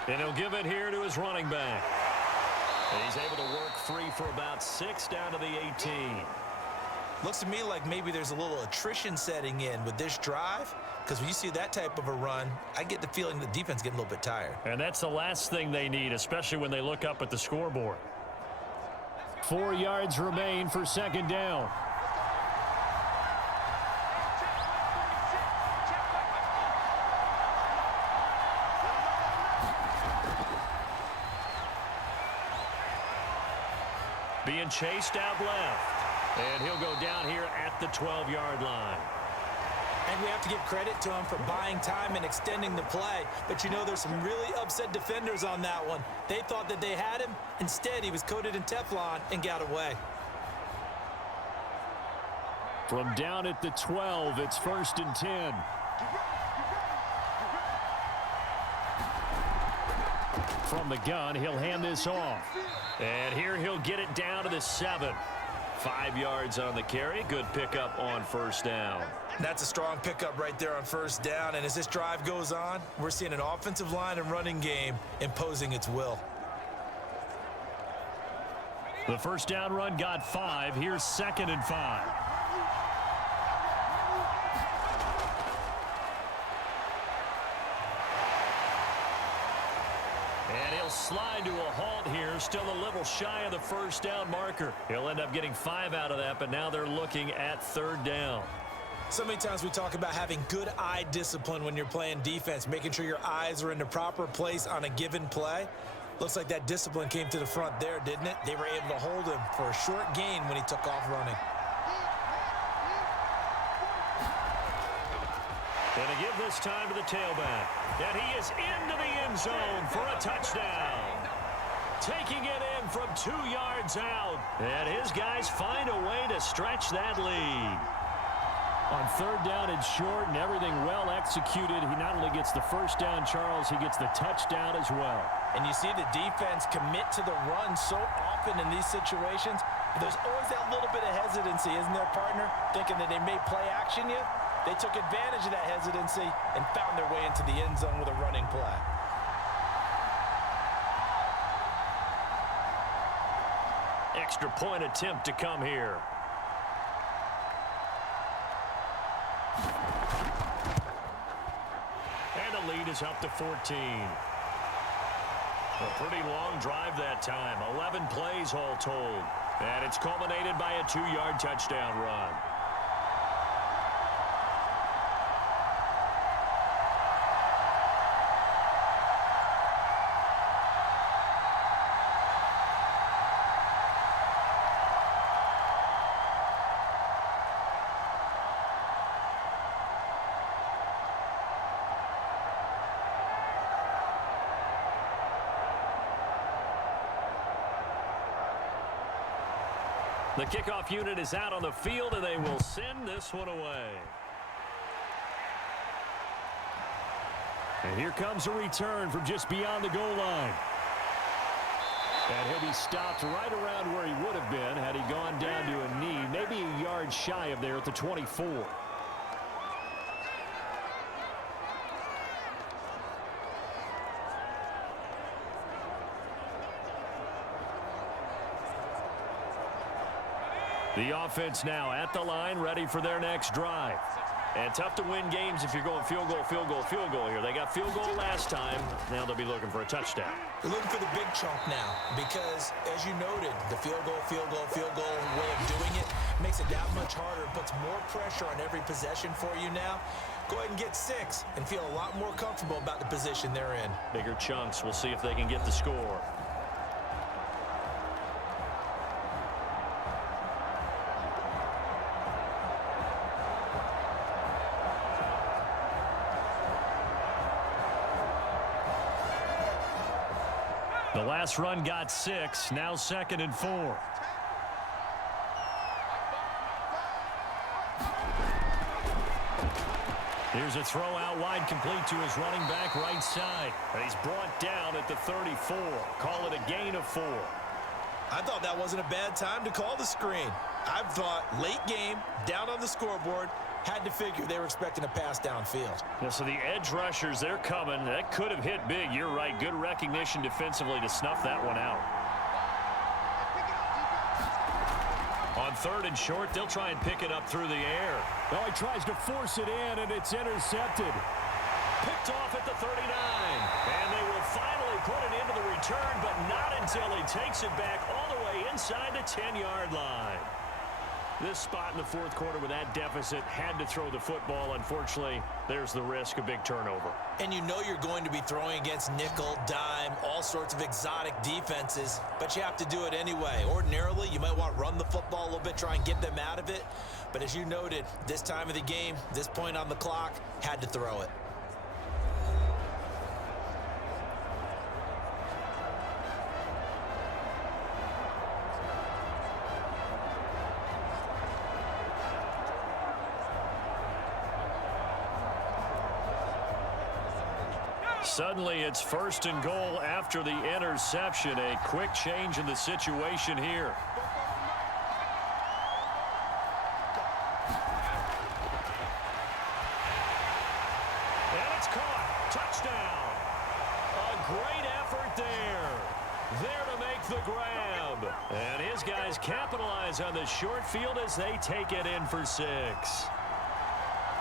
And he'll give it here to his running back. And he's able to work free for about 6 down to the 18. Looks to me like maybe there's a little attrition setting in with this drive, because when you see that type of a run, I get the feeling the defense getting a little bit tired. And that's the last thing they need, especially when they look up at the scoreboard. 4 yards remain for 2nd down. Being chased out left. And he'll go down here at the 12-yard line. And we have to give credit to him for buying time and extending the play. But you know, there's some really upset defenders on that one. They thought that they had him. Instead, he was coated in Teflon and got away. From down at the 12, it's 1st and 10. From the gun, he'll hand this off. And here he'll get it down to the 7. 5 yards on the carry. Good pickup on 1st down. That's a strong pickup right there on 1st down. And as this drive goes on, we're seeing an offensive line and running game imposing its will. The 1st down run got 5. Here's 2nd and 5. And he'll slide to a halt here. Still a little shy of the 1st down marker. He'll end up getting 5 out of that, but now they're looking at 3rd down. So many times we talk about having good eye discipline when you're playing defense, making sure your eyes are in the proper place on a given play. Looks like that discipline came to the front there, didn't it? They were able to hold him for a short gain when he took off running. Going to give this time to the tailback. And he is into the end zone for a touchdown. Taking it in from 2 yards out. And his guys find a way to stretch that lead. On 3rd down and short and everything well executed, he not only gets the 1st down, Charles, he gets the touchdown as well. And you see the defense commit to the run so often in these situations. There's always that little bit of hesitancy, isn't there, partner? Thinking that they may play action you. They took advantage of that hesitancy and found their way into the end zone with a running play. Extra point attempt to come here. And the lead is up to 14. A pretty long drive that time. 11 plays all told. And it's culminated by a 2-yard touchdown run. The kickoff unit is out on the field, and they will send this one away. And here comes a return from just beyond the goal line. And he'll be stopped right around where he would have been had he gone down to a knee, maybe a yard shy of there at the 24. The offense now at the line, ready for their next drive. And tough to win games if you're going field goal, field goal, field goal here. They got field goal last time. Now they'll be looking for a touchdown. They're looking for the big chunk now because, as you noted, the field goal way of doing it makes it that much harder. It puts more pressure on every possession for you now. Go ahead and get 6 and feel a lot more comfortable about the position they're in. Bigger chunks. We'll see if they can get the score. The last run got 6. Now 2nd and 4. Here's a throw out wide, complete to his running back right side. And he's brought down at the 34. Call it a gain of 4. I thought that wasn't a bad time to call the screen. I thought late game, down on the scoreboard, had to figure they were expecting a pass downfield. Yeah, so the edge rushers, they're coming. That could have hit big. You're right. Good recognition defensively to snuff that one out. On 3rd and short, they'll try and pick it up through the air. Well, he tries to force it in, and it's intercepted. Picked off at the 39. And they will finally put it into the return, but not until he takes it back all the way inside the 10-yard line. This spot in the 4th quarter with that deficit, had to throw the football. Unfortunately, there's the risk of big turnover. And you know you're going to be throwing against nickel, dime, all sorts of exotic defenses, but you have to do it anyway. Ordinarily, you might want to run the football a little bit, try and get them out of it. But as you noted, this time of the game, this point on the clock, had to throw it. Suddenly, it's 1st and goal after the interception. A quick change in the situation here. And it's caught. Touchdown. A great effort there. There to make the grab. And his guys capitalize on the short field as they take it in for 6.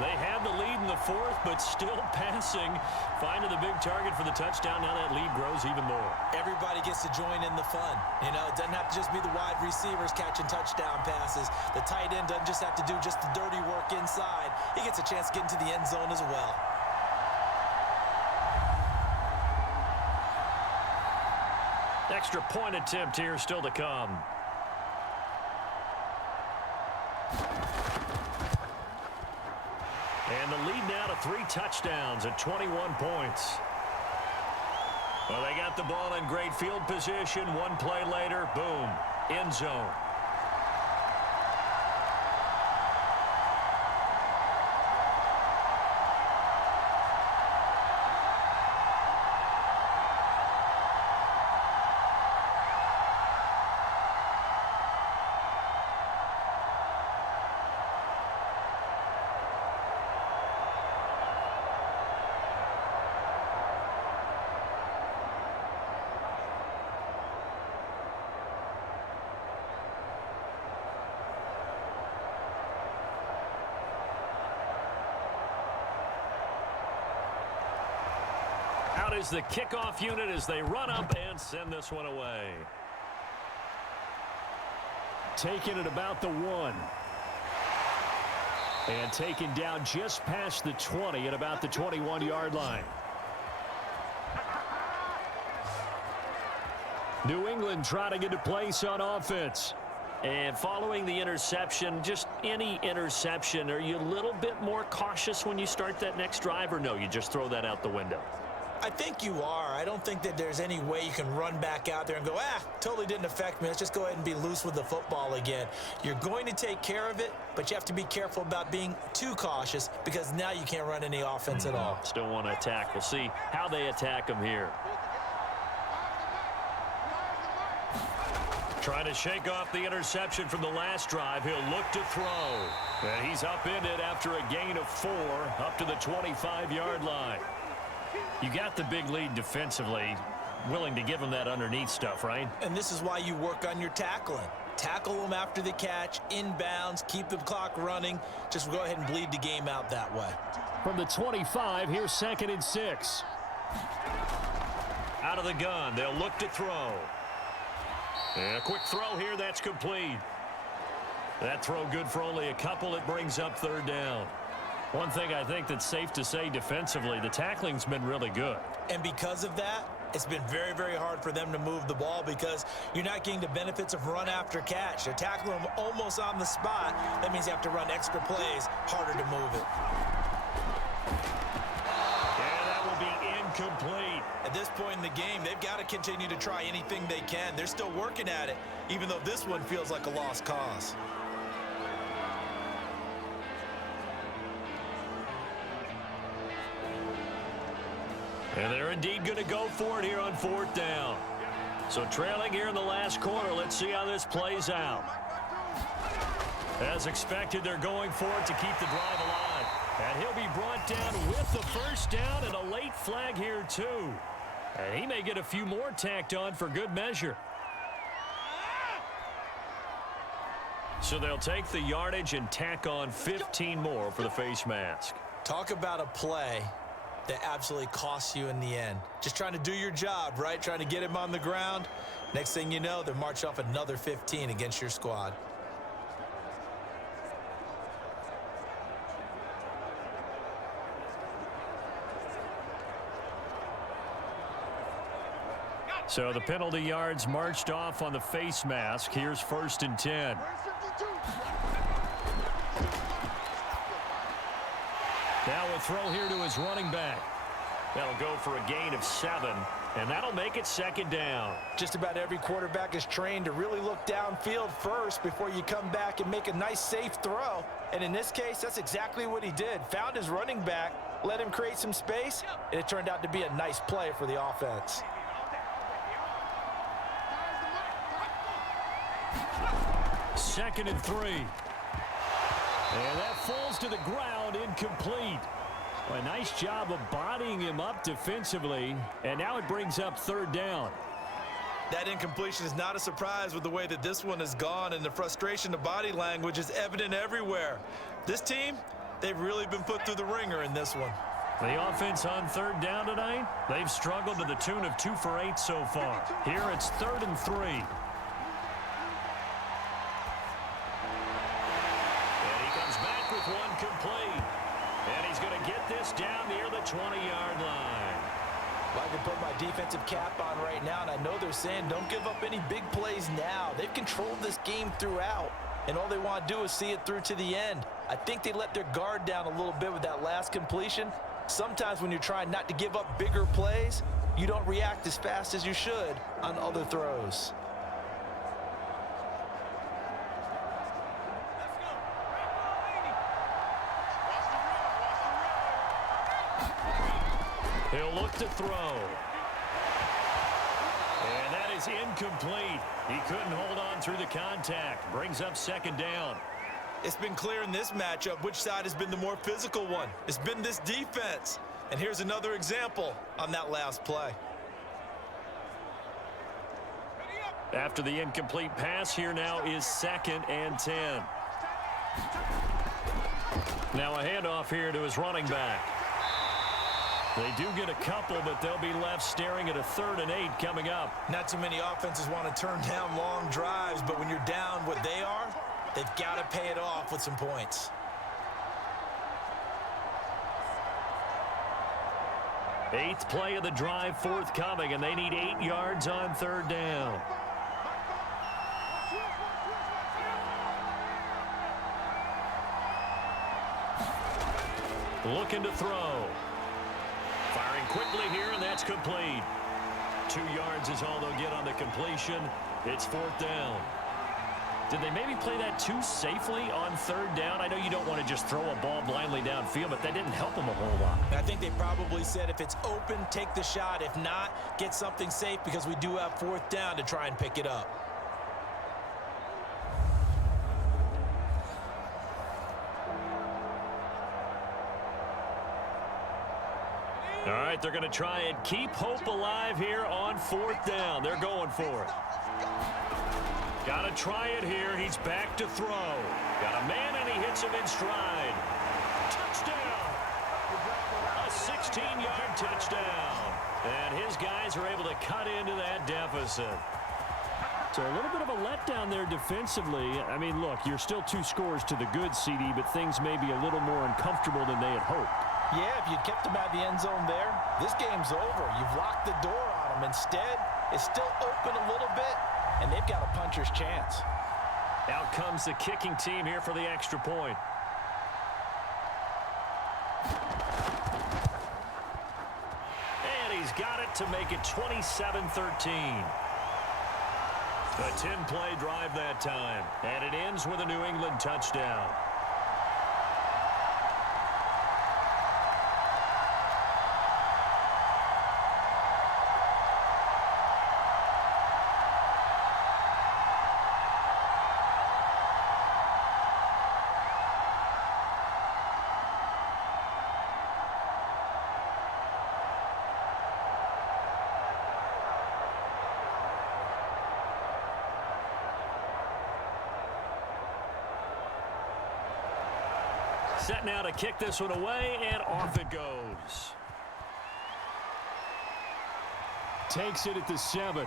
They had the lead in the 4th, but still passing. Finding the big target for the touchdown. Now that lead grows even more. Everybody gets to join in the fun. You know, it doesn't have to just be the wide receivers catching touchdown passes. The tight end doesn't just have to do just the dirty work inside. He gets a chance to get into the end zone as well. Extra point attempt here still to come. And the lead now to 3 touchdowns at 21 points. Well, they got the ball in great field position. One play later, boom, end zone. Out is the kickoff unit as they run up and send this one away. Taken at about the 1. And taken down just past the 20 at about the 21-yard line. New England trying to get a place on offense. And following the interception, just any interception, are you a little bit more cautious when you start that next drive, or no, you just throw that out the window? I think you are. I don't think that there's any way you can run back out there and go, totally didn't affect me. Let's just go ahead and be loose with the football again. You're going to take care of it, but you have to be careful about being too cautious because now you can't run any offense at all. Still want to attack. We'll see how they attack them here. Trying to shake off the interception from the last drive. He'll look to throw. And he's upended after a gain of 4 up to the 25-yard line. You got the big lead defensively, willing to give them that underneath stuff, right? And this is why you work on your tackling. Tackle them after the catch, inbounds, keep the clock running. Just go ahead and bleed the game out that way. From the 25, here's 2nd and 6. Out of the gun, they'll look to throw. And a quick throw here, that's complete. That throw good for only a couple. It brings up 3rd down. One thing I think that's safe to say defensively, the tackling's been really good. And because of that, it's been very, very hard for them to move the ball because you're not getting the benefits of run after catch. They're tackling them almost on the spot. That means you have to run extra plays, harder to move it. And that will be incomplete. At this point in the game, they've got to continue to try anything they can. They're still working at it, even though this one feels like a lost cause. And they're indeed going to go for it here on 4th down. So trailing here in the last quarter, let's see how this plays out. As expected, they're going for it to keep the drive alive. And he'll be brought down with the 1st down and a late flag here too. And he may get a few more tacked on for good measure. So they'll take the yardage and tack on 15 more for the face mask. Talk about a play that absolutely costs you in the end. Just trying to do your job, right? Trying to get him on the ground. Next thing you know, they're marching off another 15 against your squad. So the penalty yards marched off on the face mask. Here's 1st and 10. Now a throw here to his running back. That'll go for a gain of 7. And that'll make it second down. Just about every quarterback is trained to really look downfield first before you come back and make a nice, safe throw. And in this case, that's exactly what he did. Found his running back, let him create some space, and it turned out to be a nice play for the offense. Second and 3. And that falls to the ground, incomplete. A nice job of bodying him up defensively, and now it brings up third down. That incompletion is not a surprise with the way that this one has gone, and the frustration of body language is evident everywhere. This team, they've really been put through the ringer in this one. The offense on third down tonight, they've struggled to the tune of 2 for 8 so far. Here it's 3rd and 3. And he comes back with one complete. And he's going to get this down near the 20-yard line. Well, I can put my defensive cap on right now, and I know they're saying don't give up any big plays now. They've controlled this game throughout, and all they want to do is see it through to the end. I think they let their guard down a little bit with that last completion. Sometimes when you're trying not to give up bigger plays, you don't react as fast as you should on other throws. He'll look to throw. And that is incomplete. He couldn't hold on through the contact. Brings up second down. It's been clear in this matchup which side has been the more physical one. It's been this defense. And here's another example on that last play. After the incomplete pass, here now is 2nd and 10. Now a handoff here to his running back. They do get a couple, but they'll be left staring at a 3rd and 8 coming up. Not too many offenses want to turn down long drives, but when you're down what they are, they've got to pay it off with some points. Eighth play of the drive forthcoming, and they need 8 yards on third down. Looking to throw. Firing quickly here, and that's complete. 2 yards is all they'll get on the completion. It's 4th down. Did they maybe play that too safely on third down? I know you don't want to just throw a ball blindly downfield, but that didn't help them a whole lot. I think they probably said if it's open, take the shot. If not, get something safe because we do have 4th down to try and pick it up. All right, they're going to try and keep hope alive here on 4th down. They're going for it. Got to try it here. He's back to throw. Got a man, and he hits him in stride. Touchdown. A 16-yard touchdown. And his guys are able to cut into that deficit. So a little bit of a letdown there defensively. I mean, look, you're still 2 scores to the good, CD, but things may be a little more uncomfortable than they had hoped. Yeah, if you kept them out of the end zone there, this game's over. You've locked the door on them. Instead, it's still open a little bit, and they've got a puncher's chance. Out comes the kicking team here for the extra point. And he's got it to make it 27-13. A 10-play drive that time, and it ends with a New England touchdown. Set now to kick this one away, and off it goes. Takes it at the 7.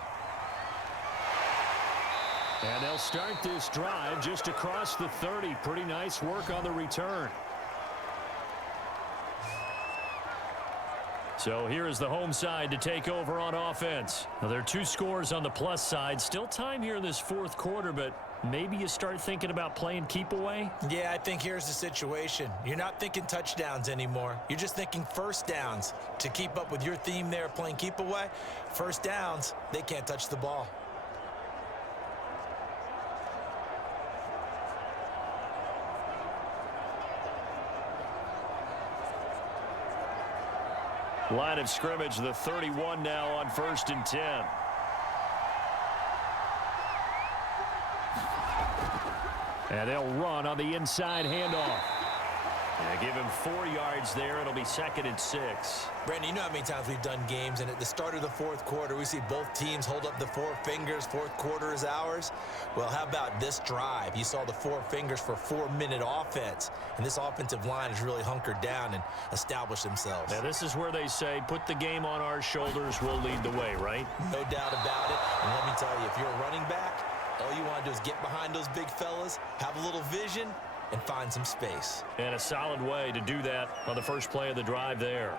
And they'll start this drive just across the 30. Pretty nice work on the return. So here is the home side to take over on offense. Now, there are 2 scores on the plus side. Still time here in this fourth quarter, but maybe you start thinking about playing keep away? Yeah, I think here's the situation. You're not thinking touchdowns anymore. You're just thinking first downs. To keep up with your theme there playing keep away, first downs, they can't touch the ball. Line of scrimmage, the 31 now on 1st and 10. And they'll run on the inside handoff. And give him 4 yards there. It'll be 2nd and 6. Brandon, you know how many times we've done games, and at the start of the fourth quarter, we see both teams hold up the 4 fingers, fourth quarter is ours. Well, how about this drive? You saw the 4 fingers for 4-minute offense, and this offensive line has really hunkered down and established themselves. Now, this is where they say, put the game on our shoulders, we'll lead the way, right? No doubt about it, and let me tell you, if you're a running back, all you want to do is get behind those big fellas, have a little vision, and find some space. And a solid way to do that on the first play of the drive there.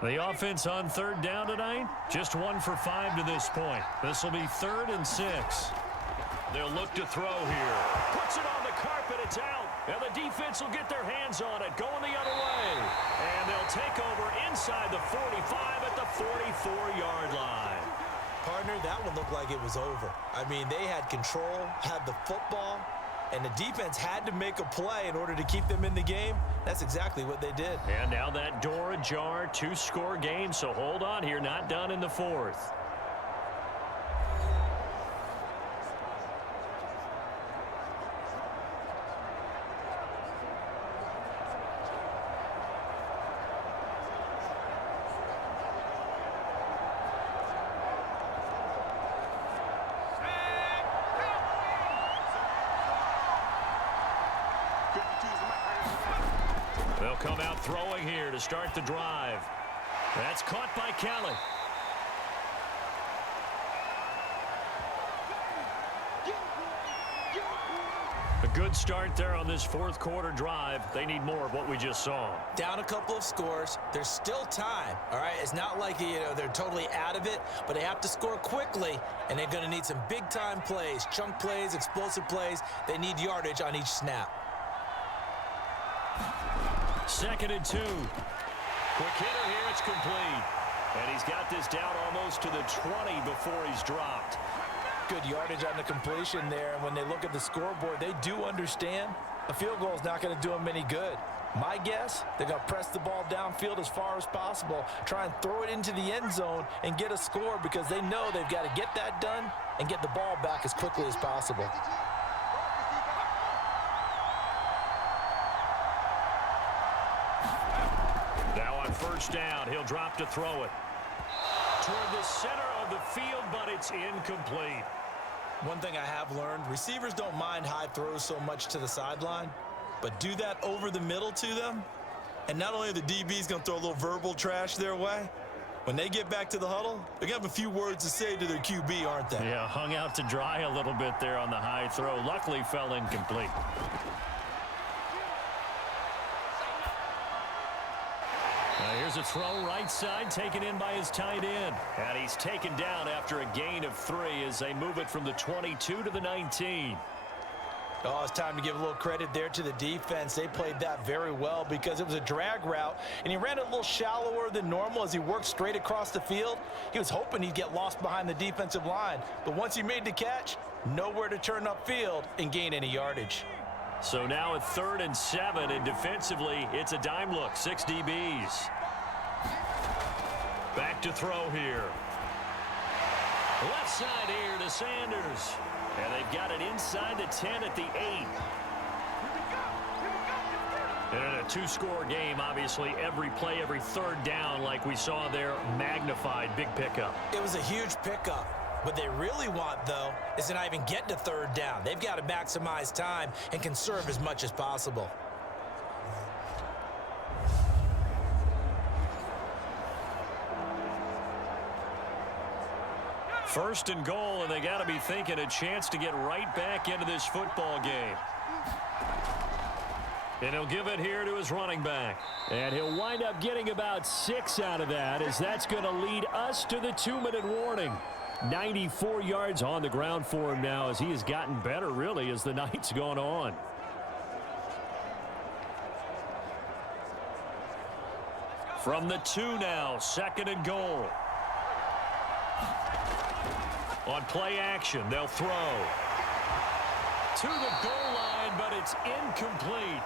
The offense on 3rd down tonight, just 1 for 5 to this point. This will be 3rd and 6. They'll look to throw here. Puts it on the carpet, it's out. And the defense will get their hands on it, going the other way. And they'll take over inside the 45 at the 44-yard line. Partner, that one looked like it was over. I mean, they had control, had the football, and the defense had to make a play in order to keep them in the game. That's exactly what they did. And now that door ajar, 2-score game, so hold on here, not done in the 4th. They'll come out throwing here to start the drive. That's caught by Kelly. A good start there on this 4th quarter drive. They need more of what we just saw. Down a couple of scores. There's still time, all right? It's not like, they're totally out of it, but they have to score quickly, and they're going to need some big-time plays, chunk plays, explosive plays. They need yardage on each snap. 2nd and 2. Quick hitter here, it's complete. And he's got this down almost to the 20 before he's dropped. Good yardage on the completion there, and when they look at the scoreboard, they do understand a field goal is not going to do them any good. My guess, they're going to press the ball downfield as far as possible, try and throw it into the end zone and get a score because they know they've got to get that done and get the ball back as quickly as possible. Now on 1st down, he'll drop to throw it. Toward the center of the field, but it's incomplete. One thing I have learned, receivers don't mind high throws so much to the sideline, but do that over the middle to them, and not only are the DBs going to throw a little verbal trash their way, when they get back to the huddle, they're going to have a few words to say to their QB, aren't they? Yeah, hung out to dry a little bit there on the high throw. Luckily fell incomplete. Here's a throw right side taken in by his tight end. And he's taken down after a gain of 3 as they move it from the 22 to the 19. Oh, it's time to give a little credit there to the defense. They played that very well because it was a drag route, and he ran it a little shallower than normal as he worked straight across the field. He was hoping he'd get lost behind the defensive line, but once he made the catch, nowhere to turn upfield and gain any yardage. So now at 3rd and 7, and defensively, it's a dime look, 6 DBs. Back to throw here. Left side here to Sanders. And they've got it inside the 10 at the 8. And in a 2-score game, obviously, every play, every 3rd down, like we saw there, magnified, big pickup. It was a huge pickup. What they really want, though, is to not even get to 3rd down. They've got to maximize time and conserve as much as possible. First and goal, and they got to be thinking a chance to get right back into this football game. And he'll give it here to his running back. And he'll wind up getting about 6 out of that, as that's going to lead us to the 2-minute warning. 94 yards on the ground for him now, as he has gotten better, really, as the night's gone on. From the 2 now, 2nd and goal. On play action, they'll throw. To the goal line, but it's incomplete.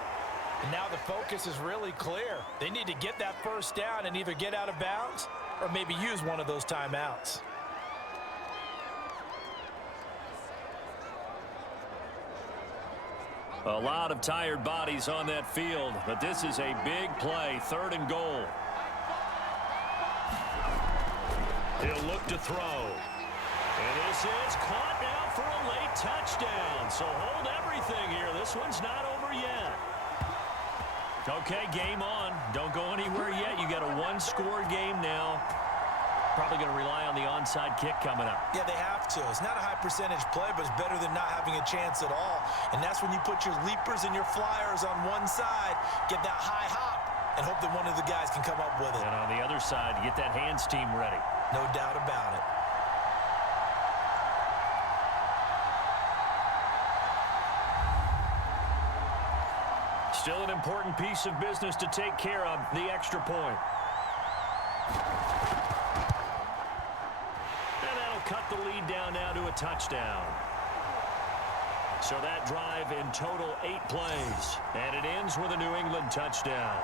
And now the focus is really clear. They need to get that first down and either get out of bounds or maybe use one of those timeouts. A lot of tired bodies on that field, but this is a big play, 3rd and goal. He'll look to throw. And this is caught now for a late touchdown. So hold everything here. This one's not over yet. Okay, game on. Don't go anywhere yet. You got a 1-score game now. Probably going to rely on the onside kick coming up. Yeah, they have to. It's not a high percentage play, but it's better than not having a chance at all. And that's when you put your leapers and your flyers on one side, get that high hop, and hope that one of the guys can come up with it. And on the other side, get that hands team ready. No doubt about it. Still an important piece of business to take care of, the extra point. And that'll cut the lead down now to a touchdown. So that drive in total 8 plays, and it ends with a New England touchdown.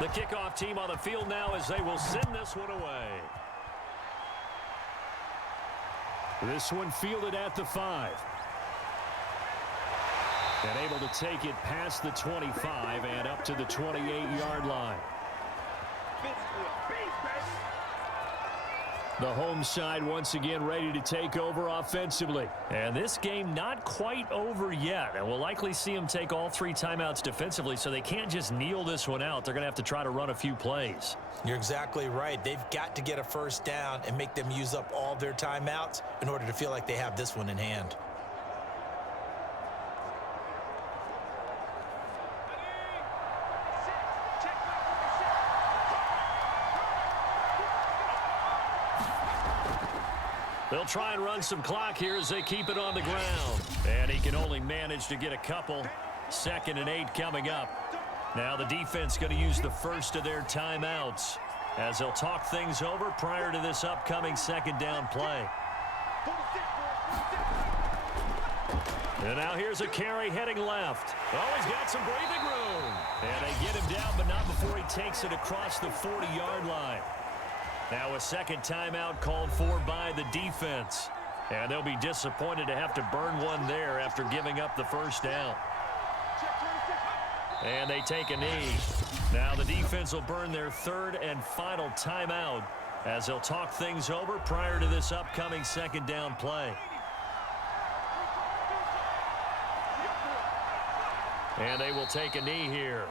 The kickoff team on the field now as they will send this one away. This one fielded at the 5. And able to take it past the 25 and up to the 28-yard line. The home side once again ready to take over offensively. And this game not quite over yet. And we'll likely see them take all 3 timeouts defensively, so they can't just kneel this one out. They're going to have to try to run a few plays. You're exactly right. They've got to get a first down and make them use up all their timeouts in order to feel like they have this one in hand. They'll try and run some clock here as they keep it on the ground. And he can only manage to get a couple. 2nd and 8 coming up. Now the defense going to use the first of their timeouts as they'll talk things over prior to this upcoming 2nd down play. And now here's a carry heading left. Oh, he's got some breathing room. And they get him down, but not before he takes it across the 40-yard line. Now a 2nd timeout called for by the defense. And they'll be disappointed to have to burn one there after giving up the first down. And they take a knee. Now the defense will burn their 3rd and final timeout as they'll talk things over prior to this upcoming 2nd down play. And they will take a knee here.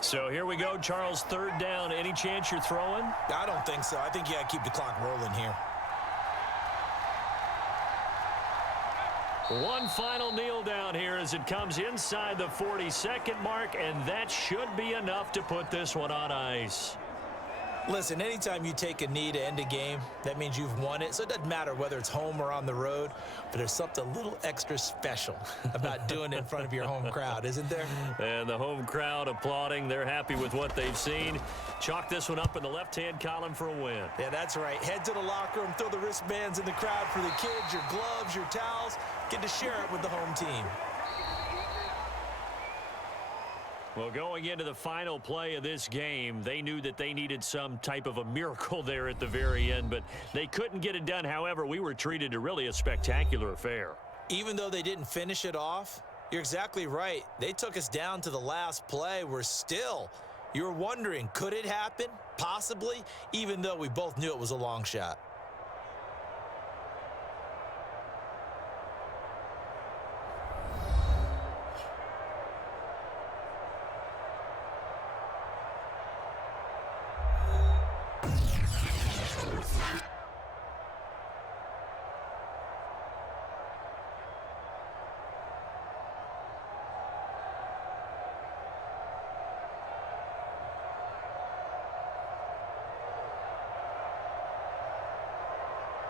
So here we go, Charles, 3rd down. Any chance you're throwing? I don't think so. I think you got to keep the clock rolling here. One final kneel down here as it comes inside the 40-second mark, and that should be enough to put this one on ice. Listen, anytime you take a knee to end a game, that means you've won it. So it doesn't matter whether it's home or on the road, but there's something a little extra special about doing it in front of your home crowd, isn't there? And the home crowd applauding. They're happy with what they've seen. Chalk this one up in the left-hand column for a win. Yeah, that's right. Head to the locker room, throw the wristbands in the crowd for the kids, your gloves, your towels. Get to share it with the home team. Well, going into the final play of this game, they knew that they needed some type of a miracle there at the very end, but they couldn't get it done. However, we were treated to really a spectacular affair. Even though they didn't finish it off, you're exactly right. They took us down to the last play. You were wondering, could it happen? Possibly, even though we both knew it was a long shot.